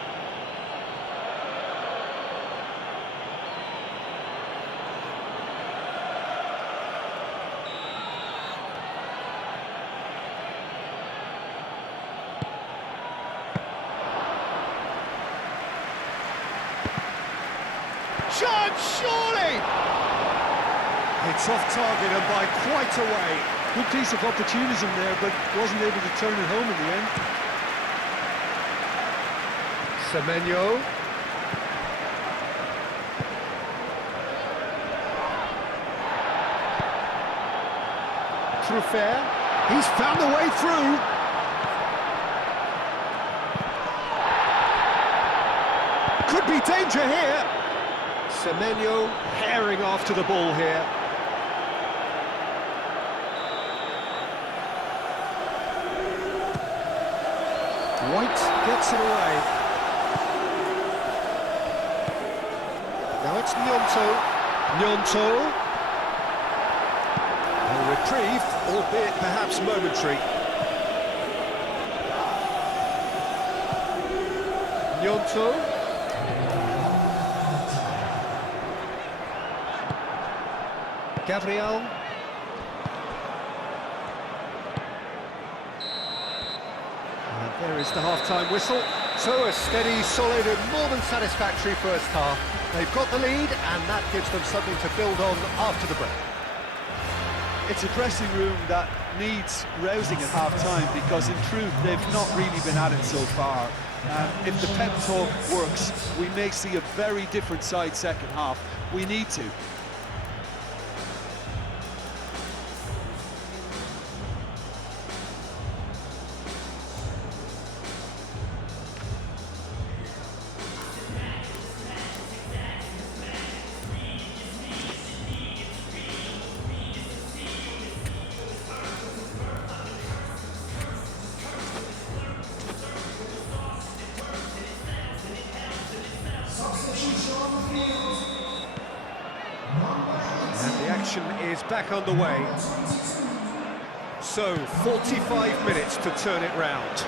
Chance, surely! It's off target and by quite a way. Good piece of opportunism there, but wasn't able to turn it home in the end. Semenyo. Truffert. He's found a way through. Could be danger here. Semenyo herring after the ball here. White gets it away. Now it's Gnonto. Gnonto. A reprieve, albeit perhaps momentary. Gnonto. Gabriel. And there is the half-time whistle. So a steady, solid and more than satisfactory first half. They've got the lead and that gives them something to build on after the break. It's a dressing room that needs rousing at half-time because in truth they've not really been at it so far. If the pep talk works, we may see a very different side second half. We need to. And the action is back underway. So, 45 minutes to turn it round.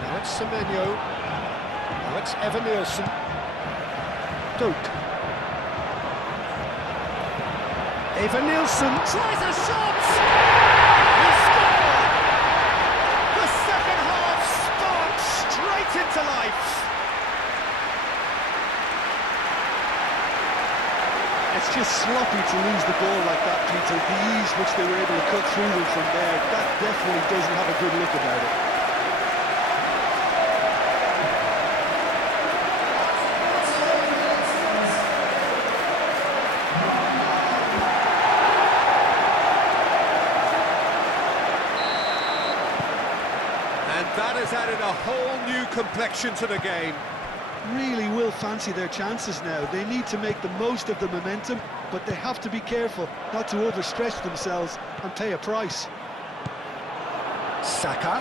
Now it's Semenyo. Now it's Eva Nilsson. Doak. Nielsen tries a shot! He scored! The second half sparked straight into life. It's just sloppy to lose the ball like that, Peter. The ease which they were able to cut through them from there, that definitely doesn't have a good look about it. And that has added a whole new complexion to the game. Really will fancy their chances now. They need to make the most of the momentum, but they have to be careful not to overstretch themselves and pay a price. Saka.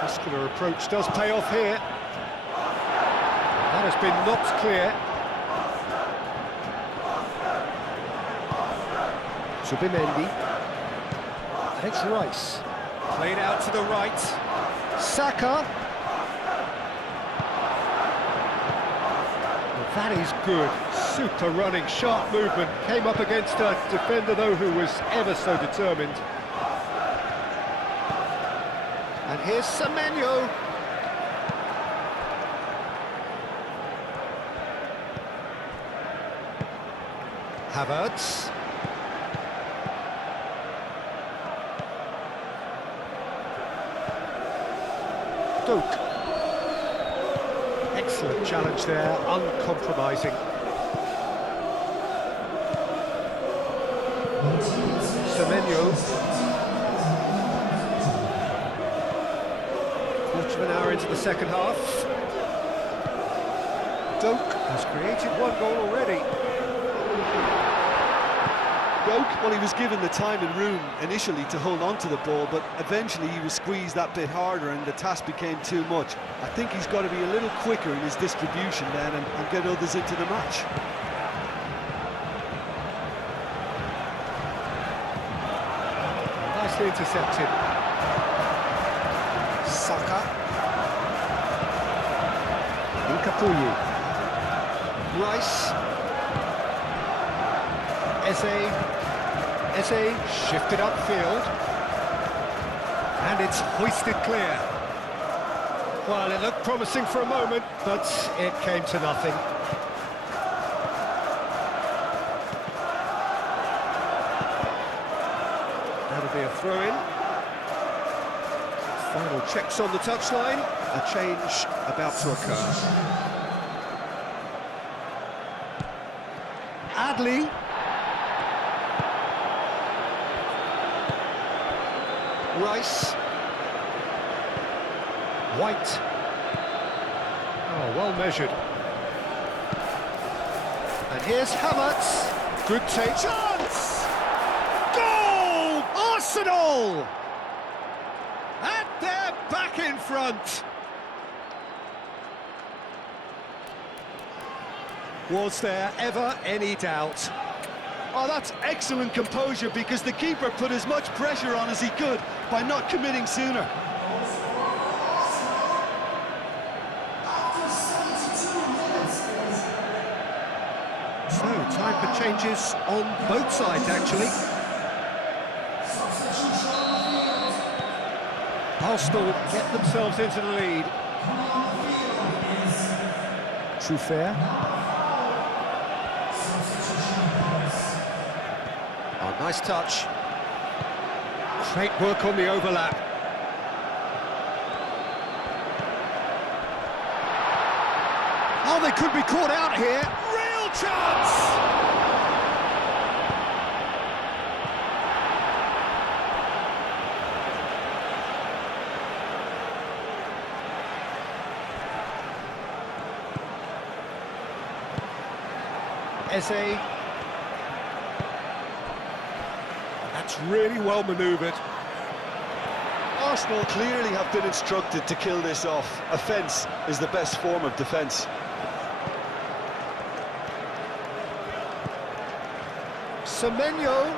Muscular approach does pay off here. That has been knocked clear. Subimendi. And it's Rice. Played out to the right. Saka. Well, that is good. Super running, sharp movement. Came up against a defender, though, who was ever so determined. And here's Semenyo. Havertz. Excellent challenge there, uncompromising. Semenyo. Quarter of an hour into the second half. Doak has created one goal already. Well, he was given the time and room initially to hold on to the ball, but eventually he was squeezed that bit harder and the task became too much. I think he's got to be a little quicker in his distribution then and get others into the match. Nicely intercepted. Saka. Nkapuyi. Rice. Eze shifted upfield, and it's hoisted clear. Well, it looked promising for a moment, but it came to nothing. That'll be a throw-in. Final checks on the touchline. A change about to occur. Adley. Rice. White. Oh, well measured. And here's Havertz. Good take. Chance! Goal! Arsenal! And they're back in front. Was there ever any doubt? Oh, that's excellent composure because the keeper put as much pressure on as he could by not committing sooner. So, time for changes on both sides, actually. Arsenal get themselves into the lead. Trufair. Oh, nice touch. Great work on the overlap. Oh, they could be caught out here. Real chance! Eze. That's really well manoeuvred. Arsenal clearly have been instructed to kill this off. Offence is the best form of defence. Semenyo.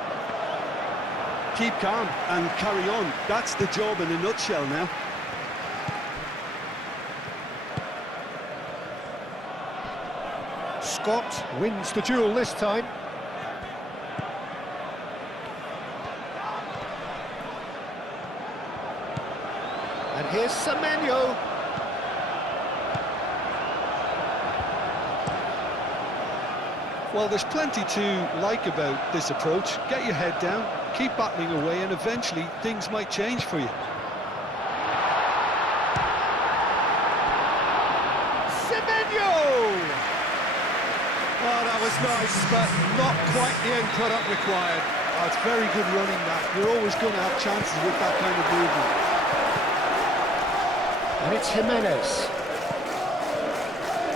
Keep calm and carry on. That's the job in a nutshell now. Scott wins the duel this time. And here's Semenyo. Well, there's plenty to like about this approach. Get your head down, keep battling away, and eventually things might change for you. Semenyo! Oh, that was nice, but not quite the end product required. Oh, it's very good running, that. You're always going to have chances with that kind of movement. And it's Jimenez.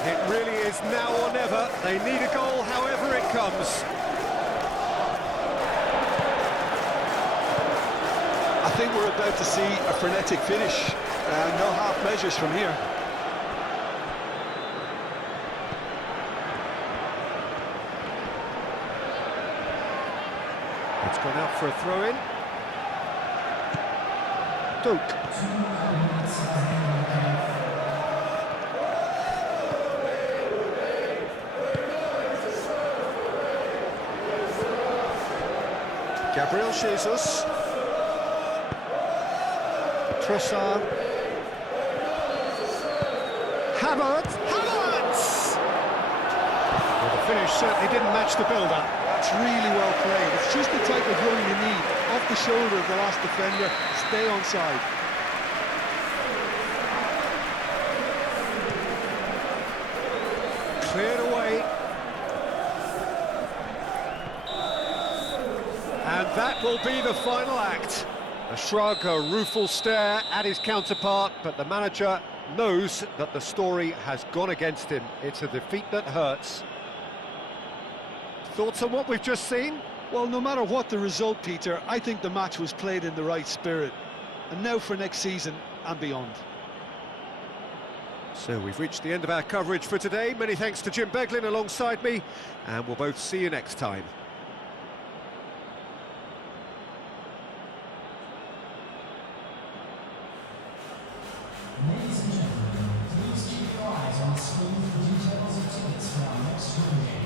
It really is now or never. They need a goal however it comes. I think we're about to see a frenetic finish. No half measures from here. It's gone out for a throw-in. Duke. Gabriel Jesus. Trossard. Havertz. Well, the finish certainly didn't match the build-up. That's really well played. It's just the type of run you need. Off the shoulder of the last defender, stay onside. Cleared away. And that will be the final act. A shrug, a rueful stare at his counterpart, but the manager knows that the story has gone against him. It's a defeat that hurts. Thoughts on what we've just seen? Well, no matter what the result, Peter, I think the match was played in the right spirit. And now for next season and beyond. So we've reached the end of our coverage for today. Many thanks to Jim Beglin alongside me, and we'll both see you next time. Ladies and gentlemen, please keep your eyes on the screen for details of tickets for our next home game.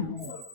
2.